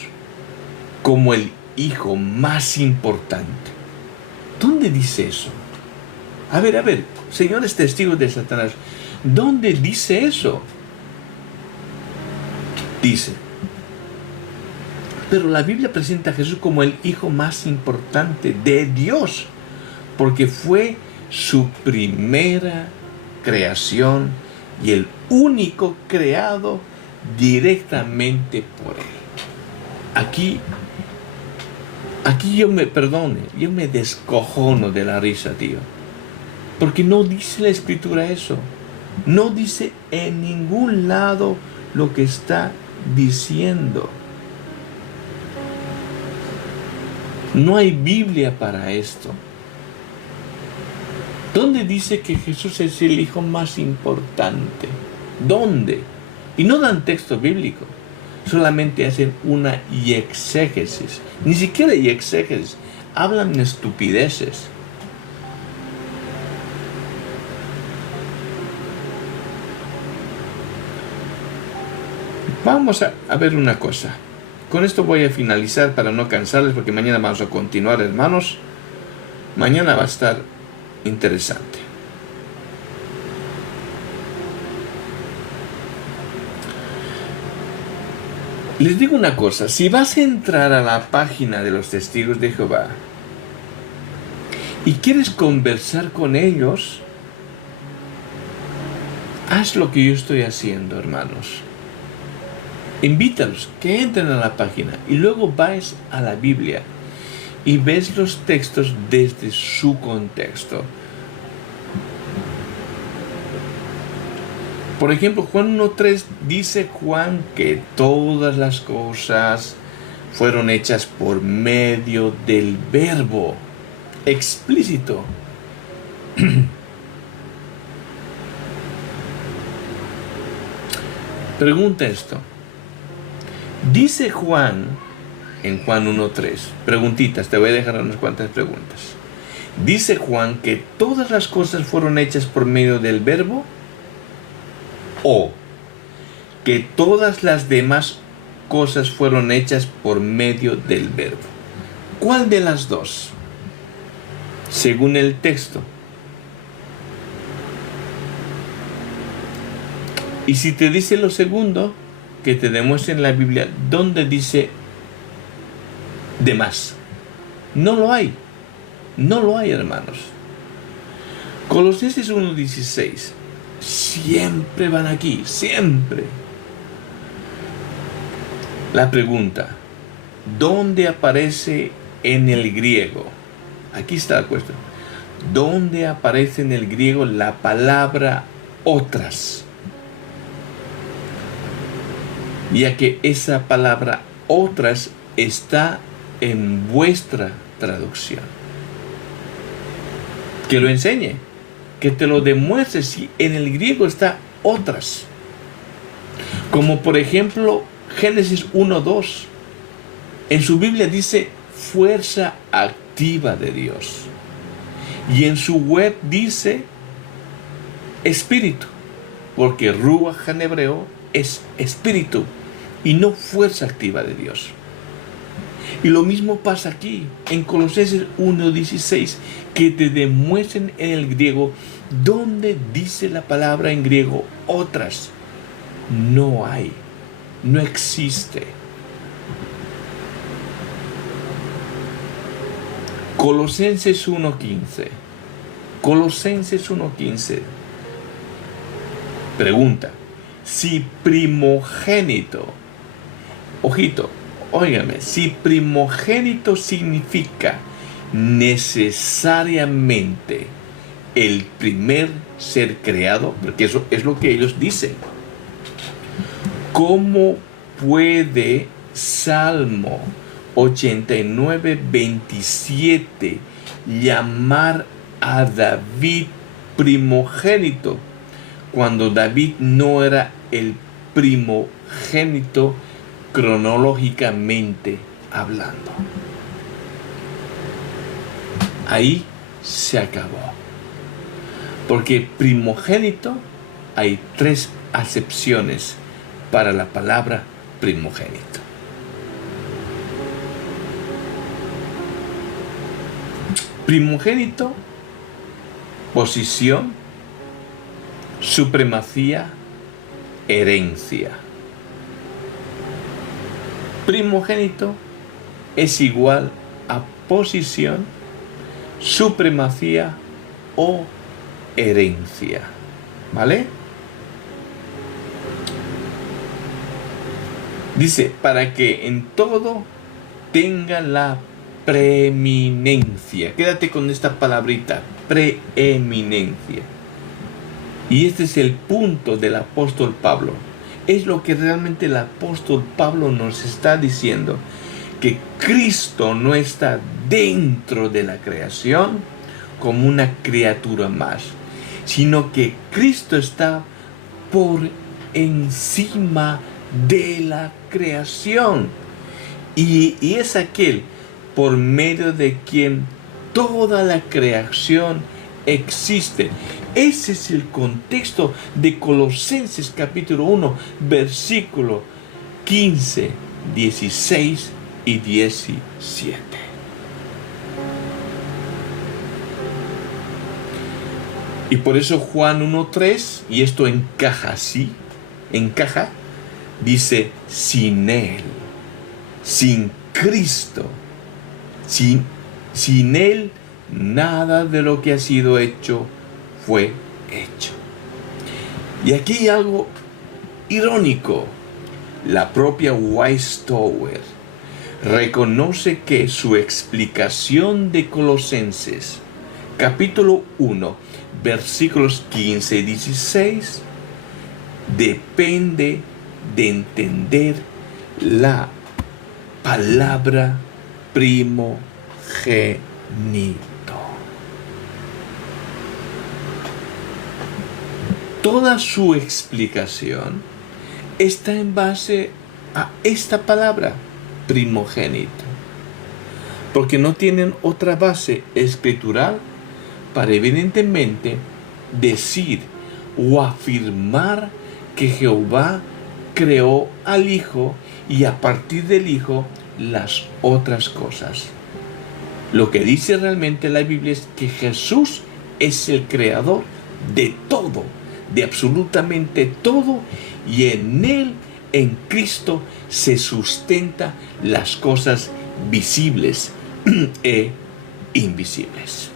como el hijo más importante. ¿Dónde dice eso? A ver, señores testigos de Satanás, ¿dónde dice eso? Dice, pero la Biblia presenta a Jesús como el hijo más importante de Dios, porque fue su primera creación y el único creado directamente por él. Aquí yo me descojono de la risa, tío. Porque no dice la Escritura eso. No dice en ningún lado lo que está diciendo. No hay Biblia para esto. ¿Dónde dice que Jesús es el hijo más importante? ¿Dónde? Y no dan texto bíblico. Solamente hacen una exégesis. Ni siquiera exégesis. Hablan estupideces. Vamos a ver una cosa. Con esto voy a finalizar para no cansarles, porque mañana vamos a continuar, hermanos. Mañana va a estar interesante. Les digo una cosa, si vas a entrar a la página de los testigos de Jehová y quieres conversar con ellos, haz lo que yo estoy haciendo, hermanos. Invítalos que entren a la página y luego vais a la Biblia y ves los textos desde su contexto. Por ejemplo, Juan 1:3 dice Juan que todas las cosas fueron hechas por medio del verbo explícito. Pregunta esto. Dice Juan en Juan 1:3. Preguntitas, te voy a dejar unas cuantas preguntas. ¿Dice Juan que todas las cosas fueron hechas por medio del verbo? ¿O que todas las demás cosas fueron hechas por medio del verbo? ¿Cuál de las dos? Según el texto. Y si te dice lo segundo, que te demuestre en la Biblia dónde dice demás. No lo hay. No lo hay, hermanos. Colosenses 1:16. Siempre van aquí, siempre. La pregunta, ¿dónde aparece en el griego? Aquí está la cuestión. ¿Dónde aparece en el griego la palabra otras? Ya que esa palabra otras está en vuestra traducción. Que lo enseñe, que te lo demuestre si en el griego está otras. Como por ejemplo Génesis 1:2. En su Biblia dice fuerza activa de Dios. Y en su web dice espíritu, porque Ruach en hebreo es espíritu y no fuerza activa de Dios. Y lo mismo pasa aquí, en Colosenses 1:16, que te demuestren en el griego dónde dice la palabra en griego otras. No hay, no existe. Colosenses 1:15. Colosenses 1:15. Pregunta, si primogénito, ojito, óigame, si primogénito significa necesariamente el primer ser creado, porque eso es lo que ellos dicen, ¿cómo puede Salmo 89:27 llamar a David primogénito cuando David no era el primogénito cronológicamente hablando? Ahí se acabó. Porque primogénito, hay 3 acepciones para la palabra primogénito. Primogénito, posición, supremacía, herencia. Primogénito es igual a posición, supremacía o herencia. ¿Vale? Dice, para que en todo tenga la preeminencia. Quédate con esta palabrita, preeminencia. Y este es el punto del apóstol Pablo. Es lo que realmente el apóstol Pablo nos está diciendo, que Cristo no está dentro de la creación como una criatura más, sino que Cristo está por encima de la creación. Y es aquel por medio de quien toda la creación existe. Ese es el contexto de Colosenses capítulo 1, versículo 15, 16 y 17. Y por eso Juan 1:3, y esto encaja así, dice, sin Él, sin Cristo, sin Él, nada de lo que ha sido hecho fue hecho. Y aquí hay algo irónico. La propia Westower reconoce que su explicación de Colosenses, capítulo 1, versículos 15 y 16, depende de entender la palabra primogénito. Toda su explicación está en base a esta palabra, primogénito. Porque no tienen otra base escritural para evidentemente decir o afirmar que Jehová creó al Hijo y a partir del Hijo las otras cosas. Lo que dice realmente la Biblia es que Jesús es el creador de todo, de absolutamente todo, y en Él, en Cristo, se sustenta las cosas visibles e invisibles.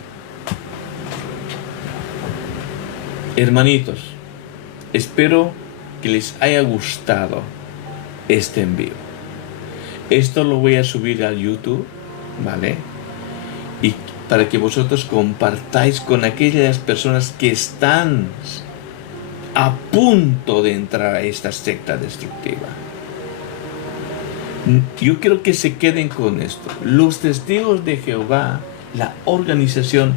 Hermanitos, espero que les haya gustado este envío. Esto lo voy a subir a YouTube, ¿vale? Y para que vosotros compartáis con aquellas personas que están a punto de entrar a esta secta destructiva. Yo quiero que se queden con esto. Los testigos de Jehová, la organización,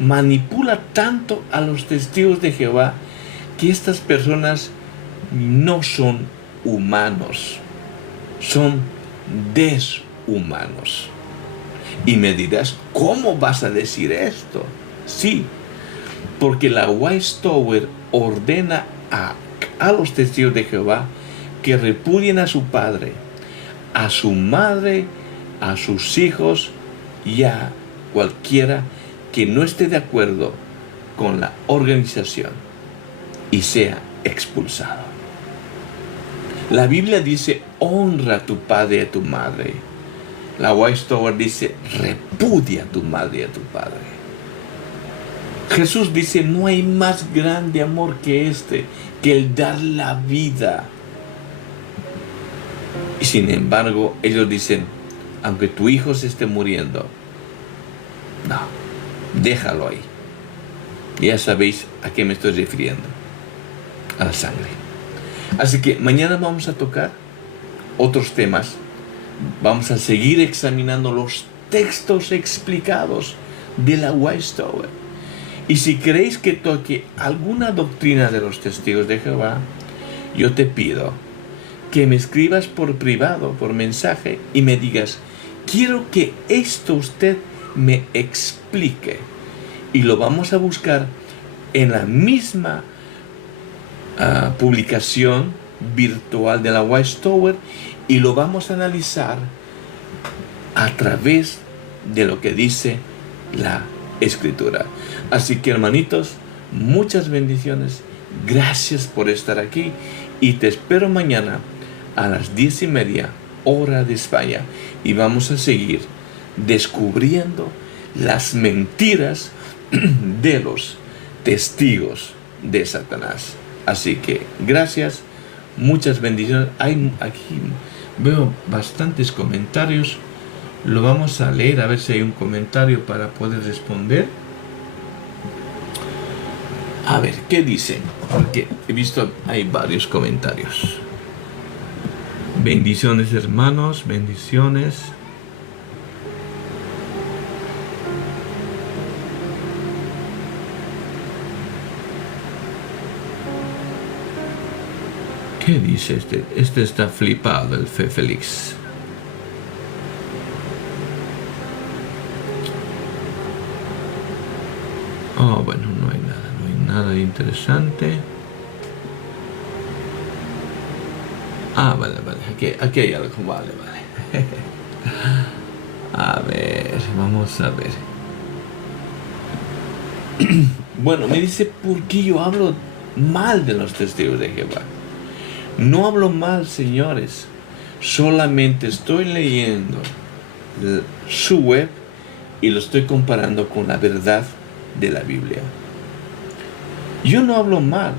manipula tanto a los testigos de Jehová que estas personas no son humanos, son deshumanos. Y me dirás, ¿cómo vas a decir esto? Sí, porque la White Tower ordena a los testigos de Jehová que repudien a su padre, a su madre, a sus hijos y a cualquiera que no esté de acuerdo con la organización y sea expulsado. La Biblia dice, honra a tu padre y a tu madre. La White Tower dice, repudia a tu madre y a tu padre. Jesús dice, no hay más grande amor que este, que el dar la vida. Y sin embargo, ellos dicen, aunque tu hijo se esté muriendo, no, déjalo ahí. Ya sabéis a qué me estoy refiriendo, a la sangre. Así que mañana vamos a tocar otros temas. Vamos a seguir examinando los textos explicados de la White Tower. Y si queréis que toque alguna doctrina de los testigos de Jehová, yo te pido que me escribas por privado, por mensaje, y me digas, quiero que esto usted me explique. Y lo vamos a buscar en la misma publicación virtual de la White Tower y lo vamos a analizar a través de lo que dice la Escritura. Así que, hermanitos, muchas bendiciones. Gracias por estar aquí y te espero mañana a las 10:30 hora de España y vamos a seguir descubriendo las mentiras de los testigos de Satanás. Así que gracias, muchas bendiciones. Aquí veo bastantes comentarios. Lo vamos a leer a ver si hay un comentario para poder responder. A ver, ¿qué dicen? Porque he visto hay varios comentarios. Bendiciones, hermanos, bendiciones. ¿Qué dice este? Este está flipado, el Fe Félix. Oh, bueno, no hay nada interesante. Ah, vale. Aquí hay algo, vale. A ver, vamos a ver. Bueno, me dice, ¿por qué yo hablo mal de los testigos de Jehová? No hablo mal, señores. Solamente estoy leyendo su web y lo estoy comparando con la verdad de la Biblia. Yo no hablo mal.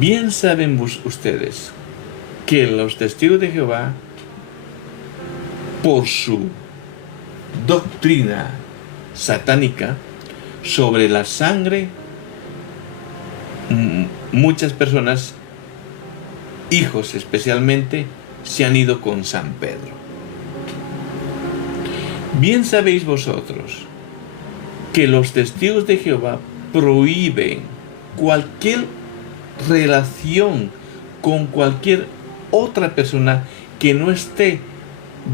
Bien saben ustedes que los testigos de Jehová, por su doctrina satánica sobre la sangre, muchas personas, hijos especialmente, se han ido con San Pedro. Bien sabéis vosotros que los testigos de Jehová prohíben cualquier relación con cualquier otra persona que no esté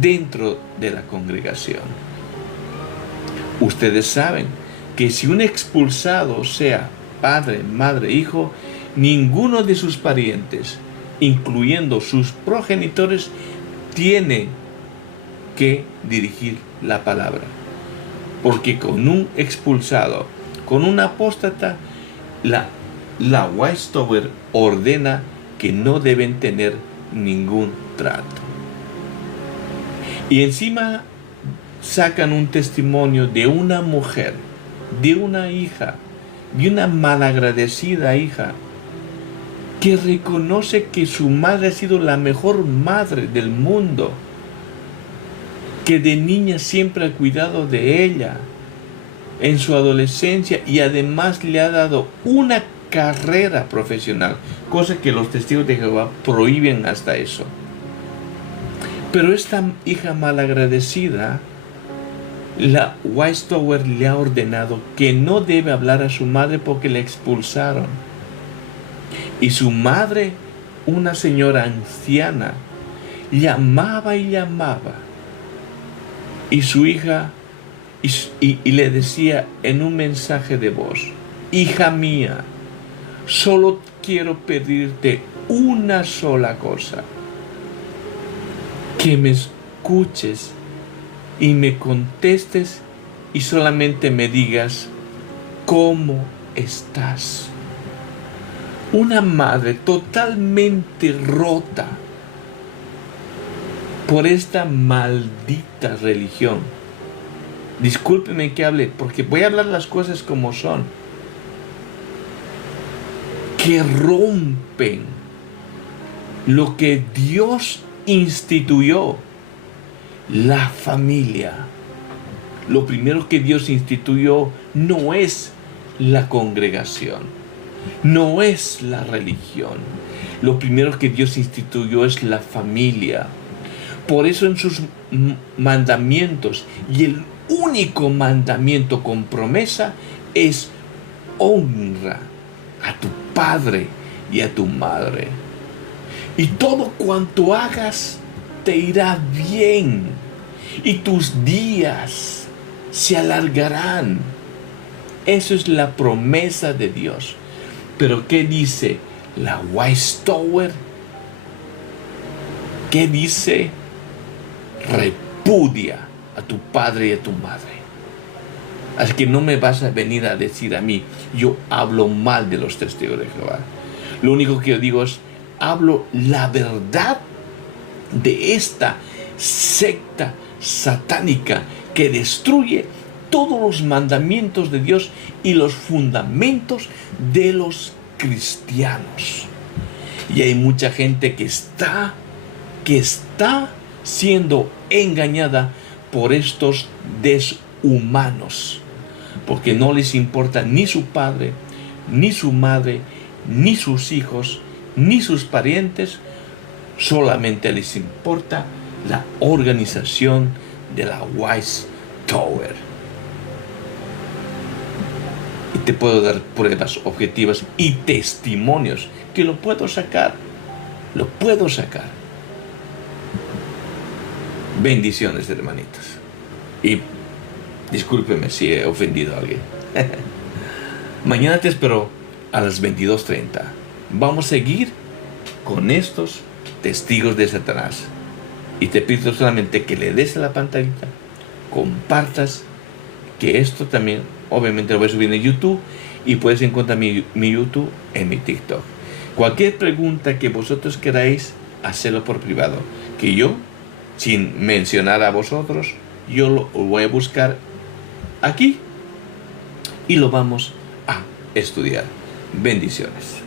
dentro de la congregación. Ustedes saben que si un expulsado, sea padre, madre, hijo, ninguno de sus parientes, incluyendo sus progenitores, tiene que dirigir la palabra. Porque con un expulsado, con un apóstata, la Westover ordena que no deben tener ningún trato. Y encima sacan un testimonio de una mujer, de una hija, de una malagradecida hija, que reconoce que su madre ha sido la mejor madre del mundo, que de niña siempre ha cuidado de ella en su adolescencia y además le ha dado una carrera profesional, cosa que los testigos de Jehová prohíben hasta eso. Pero esta hija malagradecida, la Westover le ha ordenado que no debe hablar a su madre porque le expulsaron. Y su madre, una señora anciana, llamaba y llamaba. Y su hija y le decía en un mensaje de voz: hija mía, solo quiero pedirte una sola cosa, que me escuches y me contestes y solamente me digas cómo estás. Una madre totalmente rota por esta maldita religión. Discúlpeme que hable, porque voy a hablar las cosas como son. Que rompen lo que Dios instituyó, la familia. Lo primero que Dios instituyó no es la congregación, no es la religión. Lo primero que Dios instituyó es la familia. Por eso en sus mandamientos, y el único mandamiento con promesa es: honra a tu padre y a tu madre, y todo cuanto hagas te irá bien, y tus días se alargarán. Eso es la promesa de Dios. Pero ¿qué dice la Westover? ¿Qué dice? Repudia a tu padre y a tu madre. Así que no me vas a venir a decir a mí: yo hablo mal de los testigos de Jehová. Lo único que yo digo es: hablo la verdad de esta secta satánica que destruye todos los mandamientos de Dios y los fundamentos de los cristianos. Y hay mucha gente que está siendo engañada por estos deshumanos, porque no les importa ni su padre, ni su madre, ni sus hijos, ni sus parientes. Solamente les importa la organización de la Westover. Y te puedo dar pruebas objetivas y testimonios que lo puedo sacar. Bendiciones, hermanitos. Y discúlpeme si he ofendido a alguien. Mañana te espero a las 22:30. Vamos a seguir con estos testigos de Satanás. Y te pido solamente que le des a la pantallita, compartas, que esto también obviamente lo voy a subir en YouTube, y puedes encontrar mi YouTube en mi TikTok. Cualquier pregunta que vosotros queráis, hacerlo por privado, que yo, sin mencionar a vosotros, yo lo voy a buscar aquí y lo vamos a estudiar. Bendiciones.